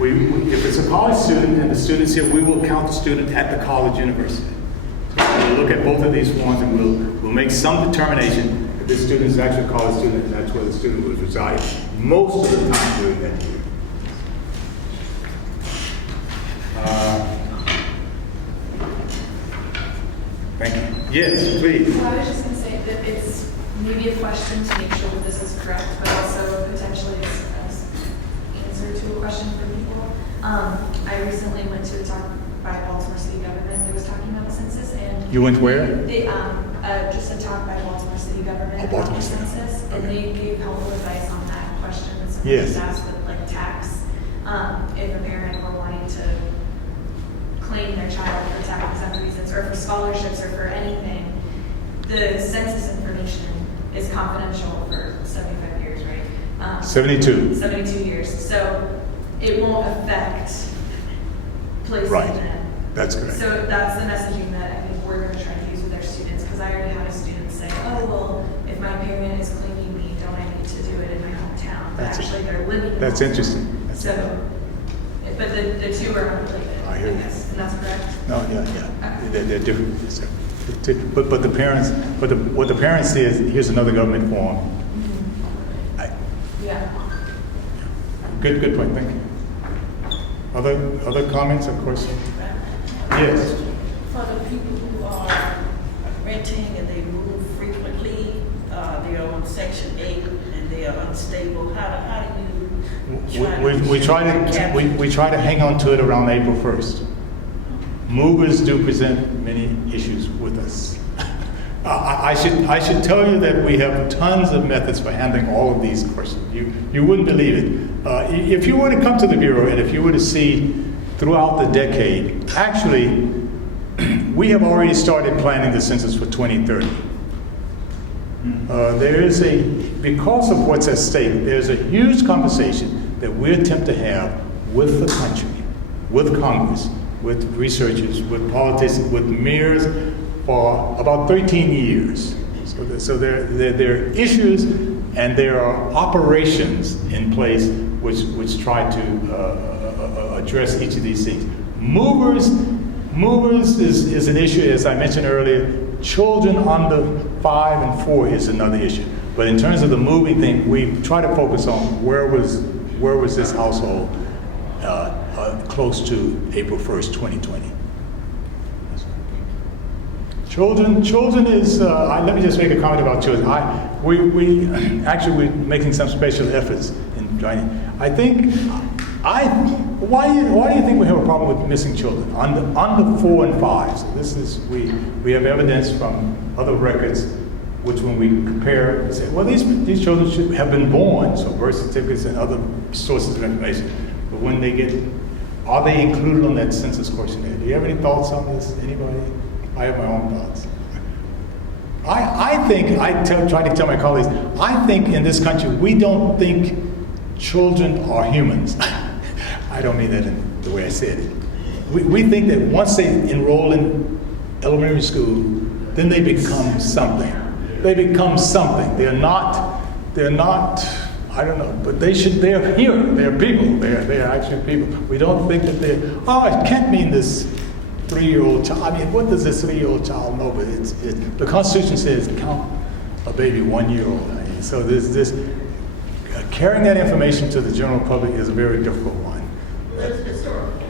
If it's a college student and the student's here, we will count the student at the college university. So we'll look at both of these forms and we'll make some determination if this student is actually a college student and that's where the student would reside most of the time during that year. Thank you. Yes, please. So I was just going to say that it's maybe a question to make sure that this is correct, but also potentially as answer to a question for people. I recently went to a talk by Baltimore City government that was talking about the census, and You went where? they just a talk by Baltimore City government about Baltimore the City. census, and Okay. they gave helpful advice on that question that someone Yes. just asked with like tax. If a parent were wanting to claim their child for tax exempt reasons or for scholarships or for anything, the census information is confidential for 75 years, right? 72. 72 years. So it won't affect placement. Right. That's correct. So that's the messaging that I think we're going to try to use with our students, because I already had a student say, oh, well, if my parent is claiming me, don't I need to do it in my hometown? But That's actually, they're living in That's Baltimore. interesting. So, but the two are unrelated. I hear you. guess, and that's correct. No, yeah. They're different. Yes, sir. But the parents, what the parents say is, here's another government form. Yeah. Good point. Thank you. Other comments or questions? Yes. For the people who are renting and they move frequently, they are on Section 8 and they are unstable, how do you We try to hang on to it around April 1st. Movers do present many issues with us. I should tell you that we have tons of methods for handling all of these questions. You wouldn't believe it. If you were to come to the Bureau and if you were to see throughout the decade, actually, we have already started planning the census for 2030. Because of what's at stake, there's a huge conversation that we attempt to have with the country, with Congress, with researchers, with politicians, with mayors for about 13 years. So there are issues and there are operations in place which try to address each of these things. Movers is an issue, as I mentioned earlier. Children under 5 and 4 is another issue. But in terms of the moving thing, we try to focus on where was this household close to April 1st, 2020. Children is, let me just make a comment about children. We're making some special efforts in trying. Why do you think we have a problem with missing children? Under 4 and 5. So we have evidence from other records, which when we compare, we say, well, these children should have been born, so birth certificates and other sources of information. But when are they included on that census questionnaire? Do you have any thoughts on this, anybody? I have my own thoughts. I try to tell my colleagues, I think in this country, we don't think children are humans. I don't mean that in the way I said it. We think that once they enroll in elementary school, then they become something. They become something. They're not, I don't know, but they're here. They're people. They're actually people. We don't think that it can't mean this 3-year-old child. I mean, what does this 3-year-old child know? But the Constitution says count a baby 1-year-old. I mean, so this carrying that information to the general public is a very difficult one. There's historical.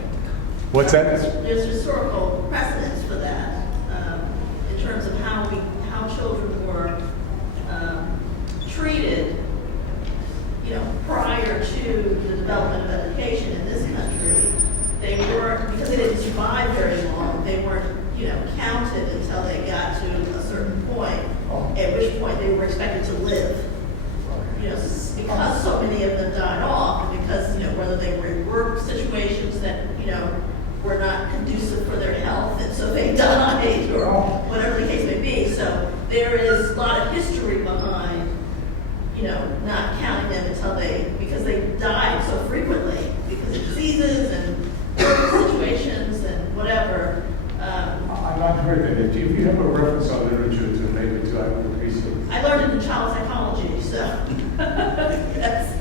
What's that? There's historical precedence for that in terms of how children were treated, prior to the development of education in this country. They weren't, because they didn't survive very long, they weren't, counted until they got to a certain point, at which point they were expected to live. Because so many of them died off, and because, whether they were in work situations that, were not conducive for their health, and so they died, or whatever the case may be. So there is a lot of history behind, not counting them because they died so frequently because of diseases and work situations and whatever. I've not heard that. If you have a reference on literature to maybe I would appreciate it. I learned it in child psychology, so yes.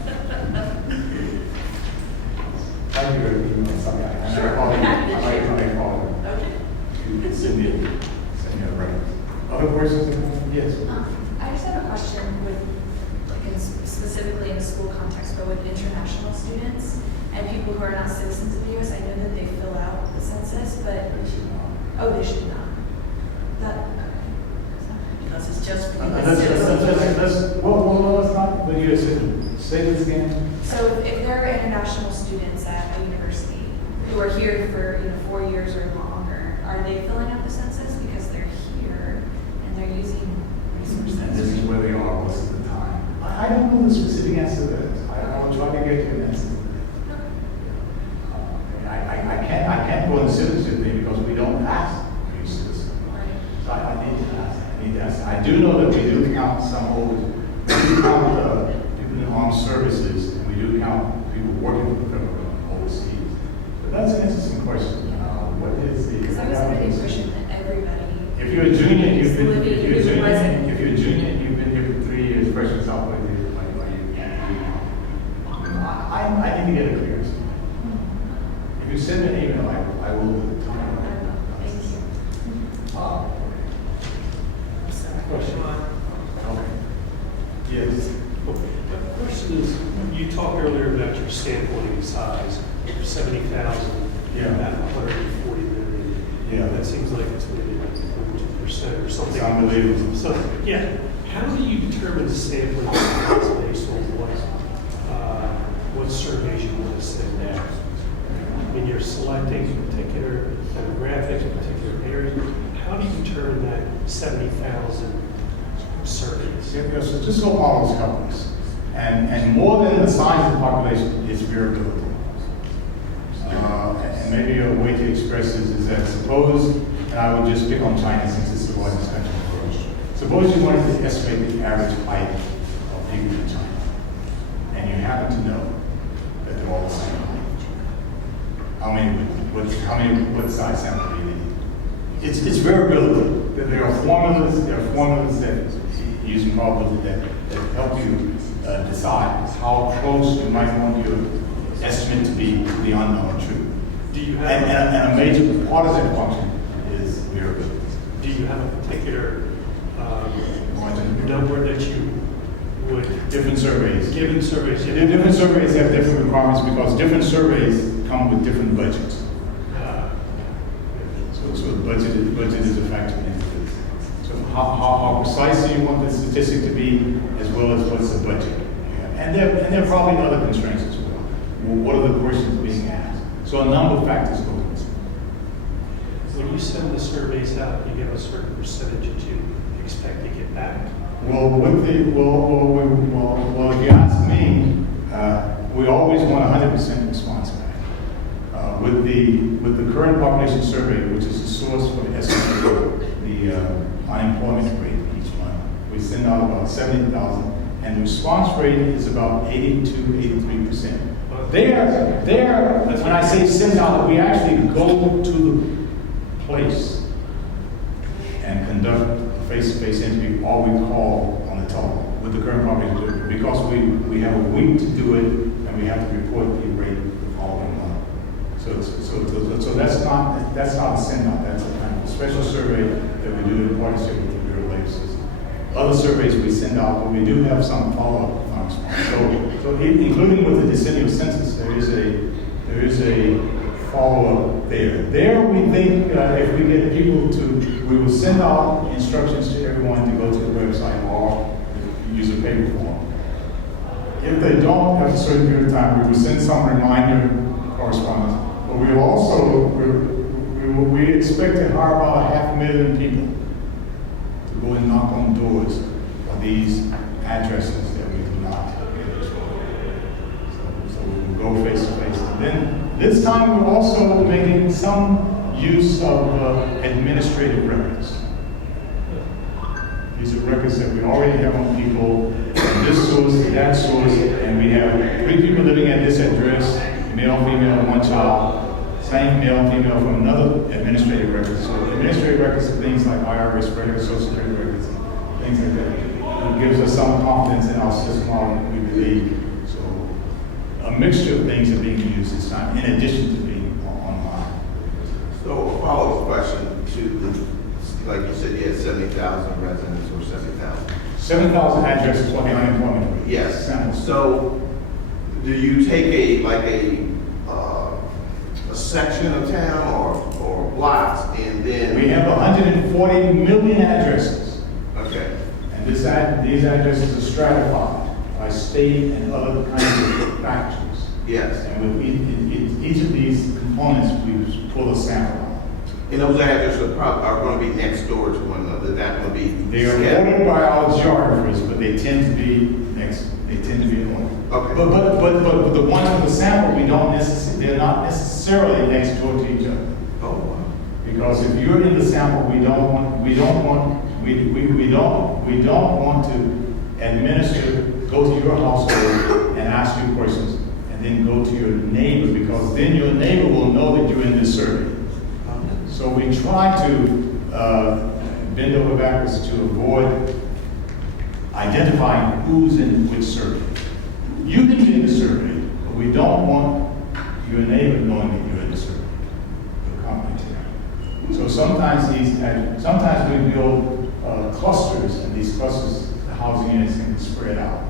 I do it. Sorry, Sure. I call it. Okay. You can send me a reference. Other questions? Yes. I just have a question specifically in the school context, but with international students and people who are not citizens of the U.S. I know that they fill out the census, but they should not. Because it's just Let's not the U.S. citizen. Say this again. So if there are international students at a university who are here for 4 years or longer, are they filling out the census because they're here and they're using resources? And this is where they are most of the time. I don't know the specific answer to that. I'm trying to get you an answer. I can't go on the citizenship thing because we don't ask to be citizens. So I need to ask. I do know that we do count we do count people in armed services, and we do count people working for the federal government overseas. But that's an interesting question. What is the? Because I was under the impression that everybody. If you're a junior, is living if you're a is resident. junior and you've been here for 3 years, freshman, sophomore year, I need to get a clearance. If you send an email, I will tell you. Thank you. Question. Okay. Yes. The question is, you talked earlier about your sampling size, 70,000, Yeah. about 140 million. Yeah. That seems like it's maybe like 42% or something. It's unbelievable. So, yeah, how do you determine the sampling size based on what surveys you want to send out? When you're selecting particular demographics, particular areas, how do you determine that 70,000 surveys? Yeah, so just go all those companies. And more than the size of the population is variability. And maybe a way to express this is that suppose, and I would just pick on China since it's the largest country in the world. Suppose you wanted to estimate the average height of people in China, and you happen to know that they're all the same height. how many, what size sample do you need? It's variability. There are formulas that using probability that help you decide how close you might want your estimate to be to the unknown truth. Do you have, And a major part of that function is variability. do you have a particular number that you would, Different surveys. given surveys? Yeah, different surveys have different requirements because different surveys come with different budgets. So the budget is a factor into this. So how precise do you want the statistic to be, as well as what's the budget? Yeah. And there are probably other constraints as well. What are the questions being asked? So a number of factors go into this. When you send the surveys out, you give a certain percentage that you expect to get back. Well, if you ask me, we always want 100% response back. With the current population survey, which is the source for the estimate, the unemployment rate each month, we send out about 70,000, and the response rate is about 82-83%. There, when I say send out, we actually go to the place and conduct a face-to-face interview, or we call on the telephone with the current population, because we have a week to do it, and we have to report the rate the following month. So that's not a send out. That's a kind of special survey that we do in partnership with the Bureau of Labor Statistics. Other surveys we send out, but we do have some follow-up response. So including with the decennial census, there is a follow-up there. There we think if we get people we will send out instructions to everyone to go to the website or use a paper form. If they don't have a certain period of time, we will send some reminder correspondence. But we also, we expect to hire about 500,000 people to go and knock on doors of these addresses that we do not get. So we will go face to face. And then this time we're also making some use of administrative records. These are records that we already have on people, from this source to that source, and we have 3 people living at this address, male, female, and 1 child. Same male and female from another administrative record. So administrative records are things like IRS records, Social Security records, things like that. It gives us some confidence in our system, we believe. So a mixture of things are being used this time, in addition to being online. So a follow-up question to like you said, you had 70,000 residents or 70,000. 7,000 addresses for the unemployment rate. Yes. Samples. So do you take a section of town or blocks and then? We have 140 million addresses. Okay. And these addresses are stratified by state and other kinds of factors. Yes. And with each of these components, we pull a sample out. And those addresses are going to be next door to one another. They're not going to be. They are ordered by our geographers, but they tend to be next. They tend to be in order. Okay. But the ones with the sample, they're not necessarily next door to each other. Oh, wow. Because if you're in the sample, we don't want to administer, go to your household and ask you questions, and then go to your neighbor, because then your neighbor will know that you're in this survey. So we try to bend over backwards to avoid identifying who's in which survey. You can be in the survey, but we don't want your neighbor knowing that you're in the survey. So sometimes we build clusters, and these clusters, the housing units can be spread out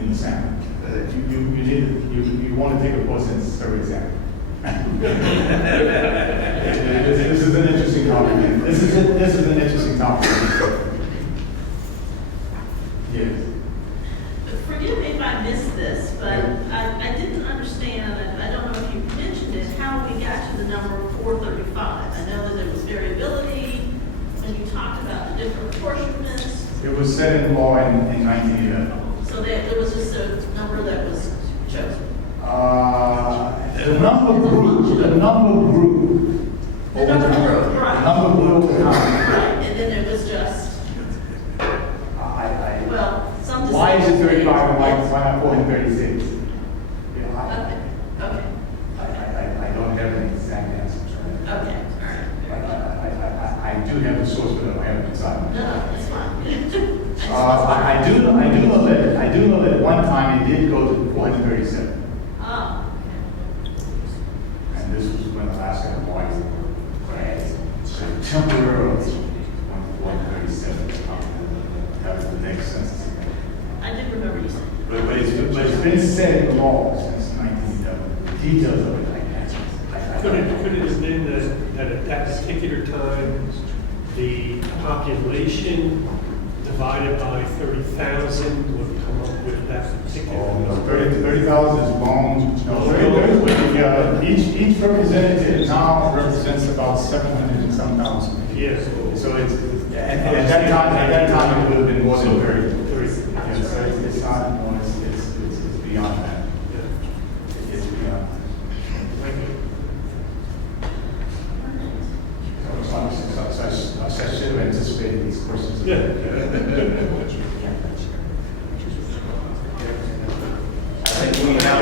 in the sample. You want to take a course in survey sample. This is an interesting topic. This is an interesting topic. Yes. Forgive me if I missed this, but I didn't understand, and I don't know if you mentioned it, how we got to the number 435. I know that there was variability when you talked about the different apportionments. It was set in law in 1911. So there was just a number that was chosen. The number grew. The number grew, right. The number grew over time. Right, and then it was just, well, some Why is it decisions 35 and why made. not 436? Okay. do have the source, but I don't have it inside. No, it's fine. I do know that at one time it did go to 437. Oh, And this was when Alaska and Hawaii were temporarily on 137. That was the next census. I did remember you saying. But it's been said in the law since 1911. The details of it, I can't. Could it have been that at that particular time, the population divided by 30,000 would come up with that particular number? 30,000 is long. No, each representative now represents about 700 and some thousand. Yes. So it's, and at that time, it would have been more than 30. Yeah, so it's not, no, it's beyond that. It's beyond. So I should have anticipated these questions. I think we now,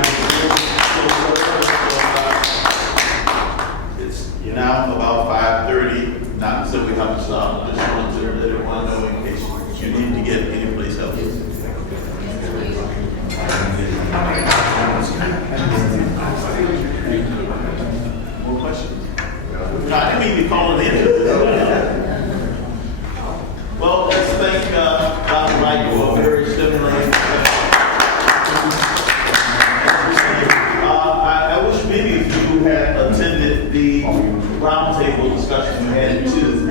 it's now about 5:30, not to say we have to stop, just wanted to let everyone know in case you need to get anyplace else. More questions? No, I didn't mean to call it in. Well, let's thank Dr. Wright for a very stimulating. I wish many of you had attended the roundtable discussion we had too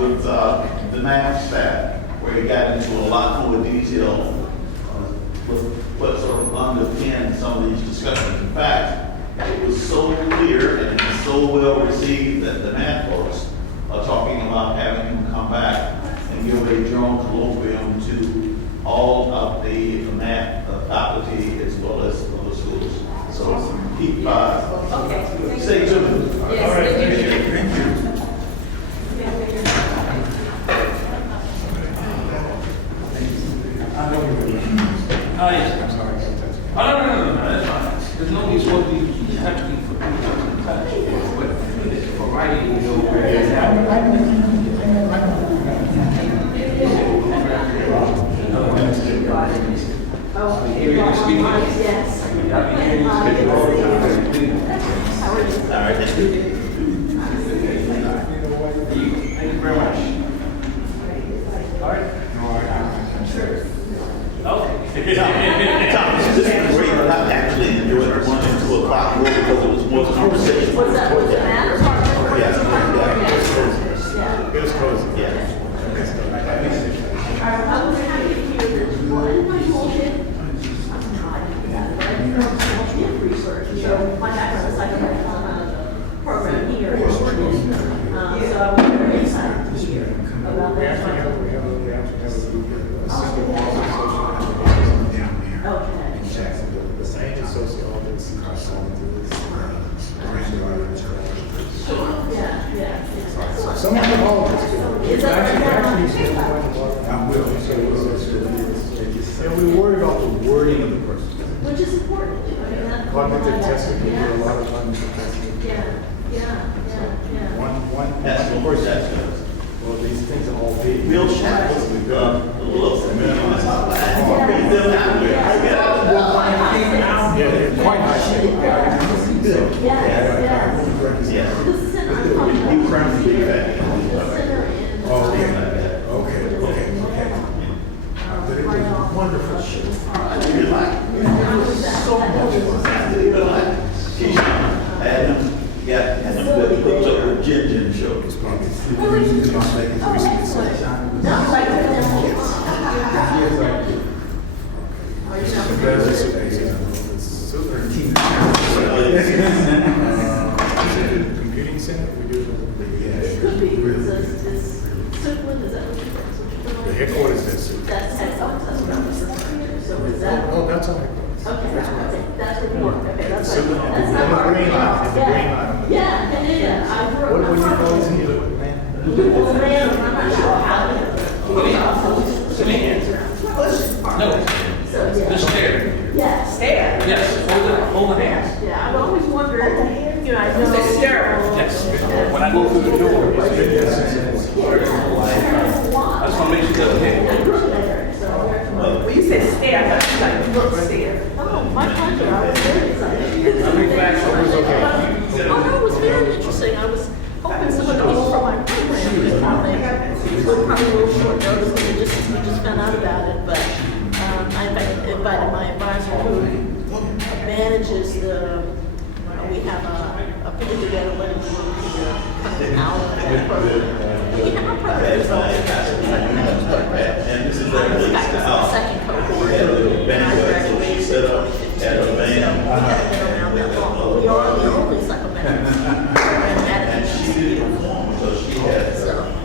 with the math staff, where we got into a lot more detail with what sort of underpinned some of these discussions. In fact, it was so clear and it was so well received that the math folks are talking about having him come back and give a general colloquium to all of the math faculty as well as other schools. So keep Okay. stay tuned. Yes, All right. thank you. Thank you. Oh, yes. I'm sorry. Oh, no, that's fine. There's no use for the touching for people to touch, but for writing, you know, where it's Hearing and speaking. Yes. Y'all be hearing and speaking all the time. How are you? All right. Thank you. Thank you very much. All right. Okay. Tom, this is great, but I actually enjoyed the 1 and 2 o'clock more because it was more conversation. Was that math? Yeah. It was cozy. Yeah. I was happy to hear this. Well, and I told you, I'm not, but I did research. So my background is psychological program here. So I was very excited to hear about We that. actually have a group of Okay. in Jacksonville. The same sociologists are Yeah. some anthropologists do. Is that I will. And we worry about the wording of the person. Which is important. I mean, that. Cognitive testing, we do a lot of cognitive testing. Yeah. One That's what we're saying. well, these things are all big. Real shadows. A little Yeah, they're quite high. Yes. The center I'm talking about. You cram the big bag. The center in. Okay. Right off. Wonderful shit. You like so much. You like Keyshawn. And them hooked up with Jin show. No, like Computing center, we do. it could be. It's Suitland, is that what you're? The headquarters is. That's what I'm saying. So is that? Oh, that's all right. Okay, that's what you work. Okay, that's Suitland, right. and That's not the green line, hard. and the green line. Yeah. I grew up. What do you I'm call from- this in your man? Well, man, I'm not sure how to. No, So, yeah. just stare. Yes. Yes, hold the hands. Yeah, I've always wondered, you know, I know. Yes. when I go through the door, it's been there since it was here. I just want to make sure that Well, you said stare, I thought you like look stare. Oh, my pleasure. I was very excited. Oh, no, it was very interesting. I was hoping someone would call for my program. It was probably a little short notice when we just found out about it. But I invited my advisor who manages the, we have a particular analytics group here coming out of that program. We have our program is always And this is I was back to the second cohort, and I graduated in 2015, so we haven't been around that long. We are the only psychometric program at HBCU.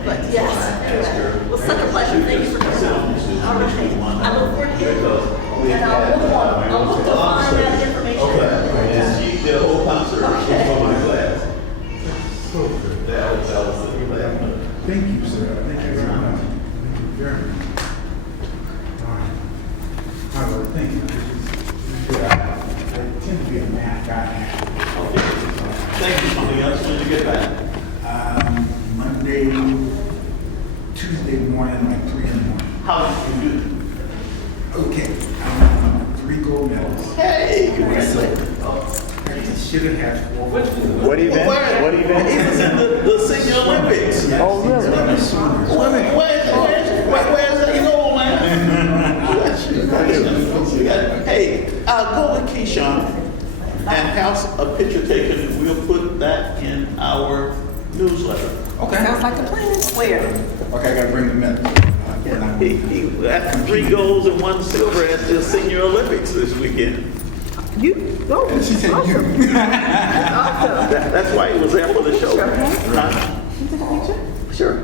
But yes, anyway, it was such a pleasure. Thank you for coming. All right, I look forward to hearing those. And I'll look to find that information. And she did a whole concert for my class. That was the class. Thank you, sir. Thank you very much. Thank you very much. All right. All right, thank you. I tend to be a math guy. Thank you. Something else when you get back? Monday, Tuesday morning, like 3 in the morning. How did you do? Okay, I'm 3 gold medals. Hey! I should have had 4. What event? What event? He was in the Senior Olympics. Oh, really? Where's that? You know, man. Hey, go with Keyshawn and have a picture taken. We'll put that in our newsletter. Okay. Sounds like a plan. Where? Okay, I gotta bring the medals. He got 3 golds and 1 silver at the Senior Olympics this weekend. You? Oh, She said you. That's why he was there for the show. Sure. Huh? You took a picture? Sure.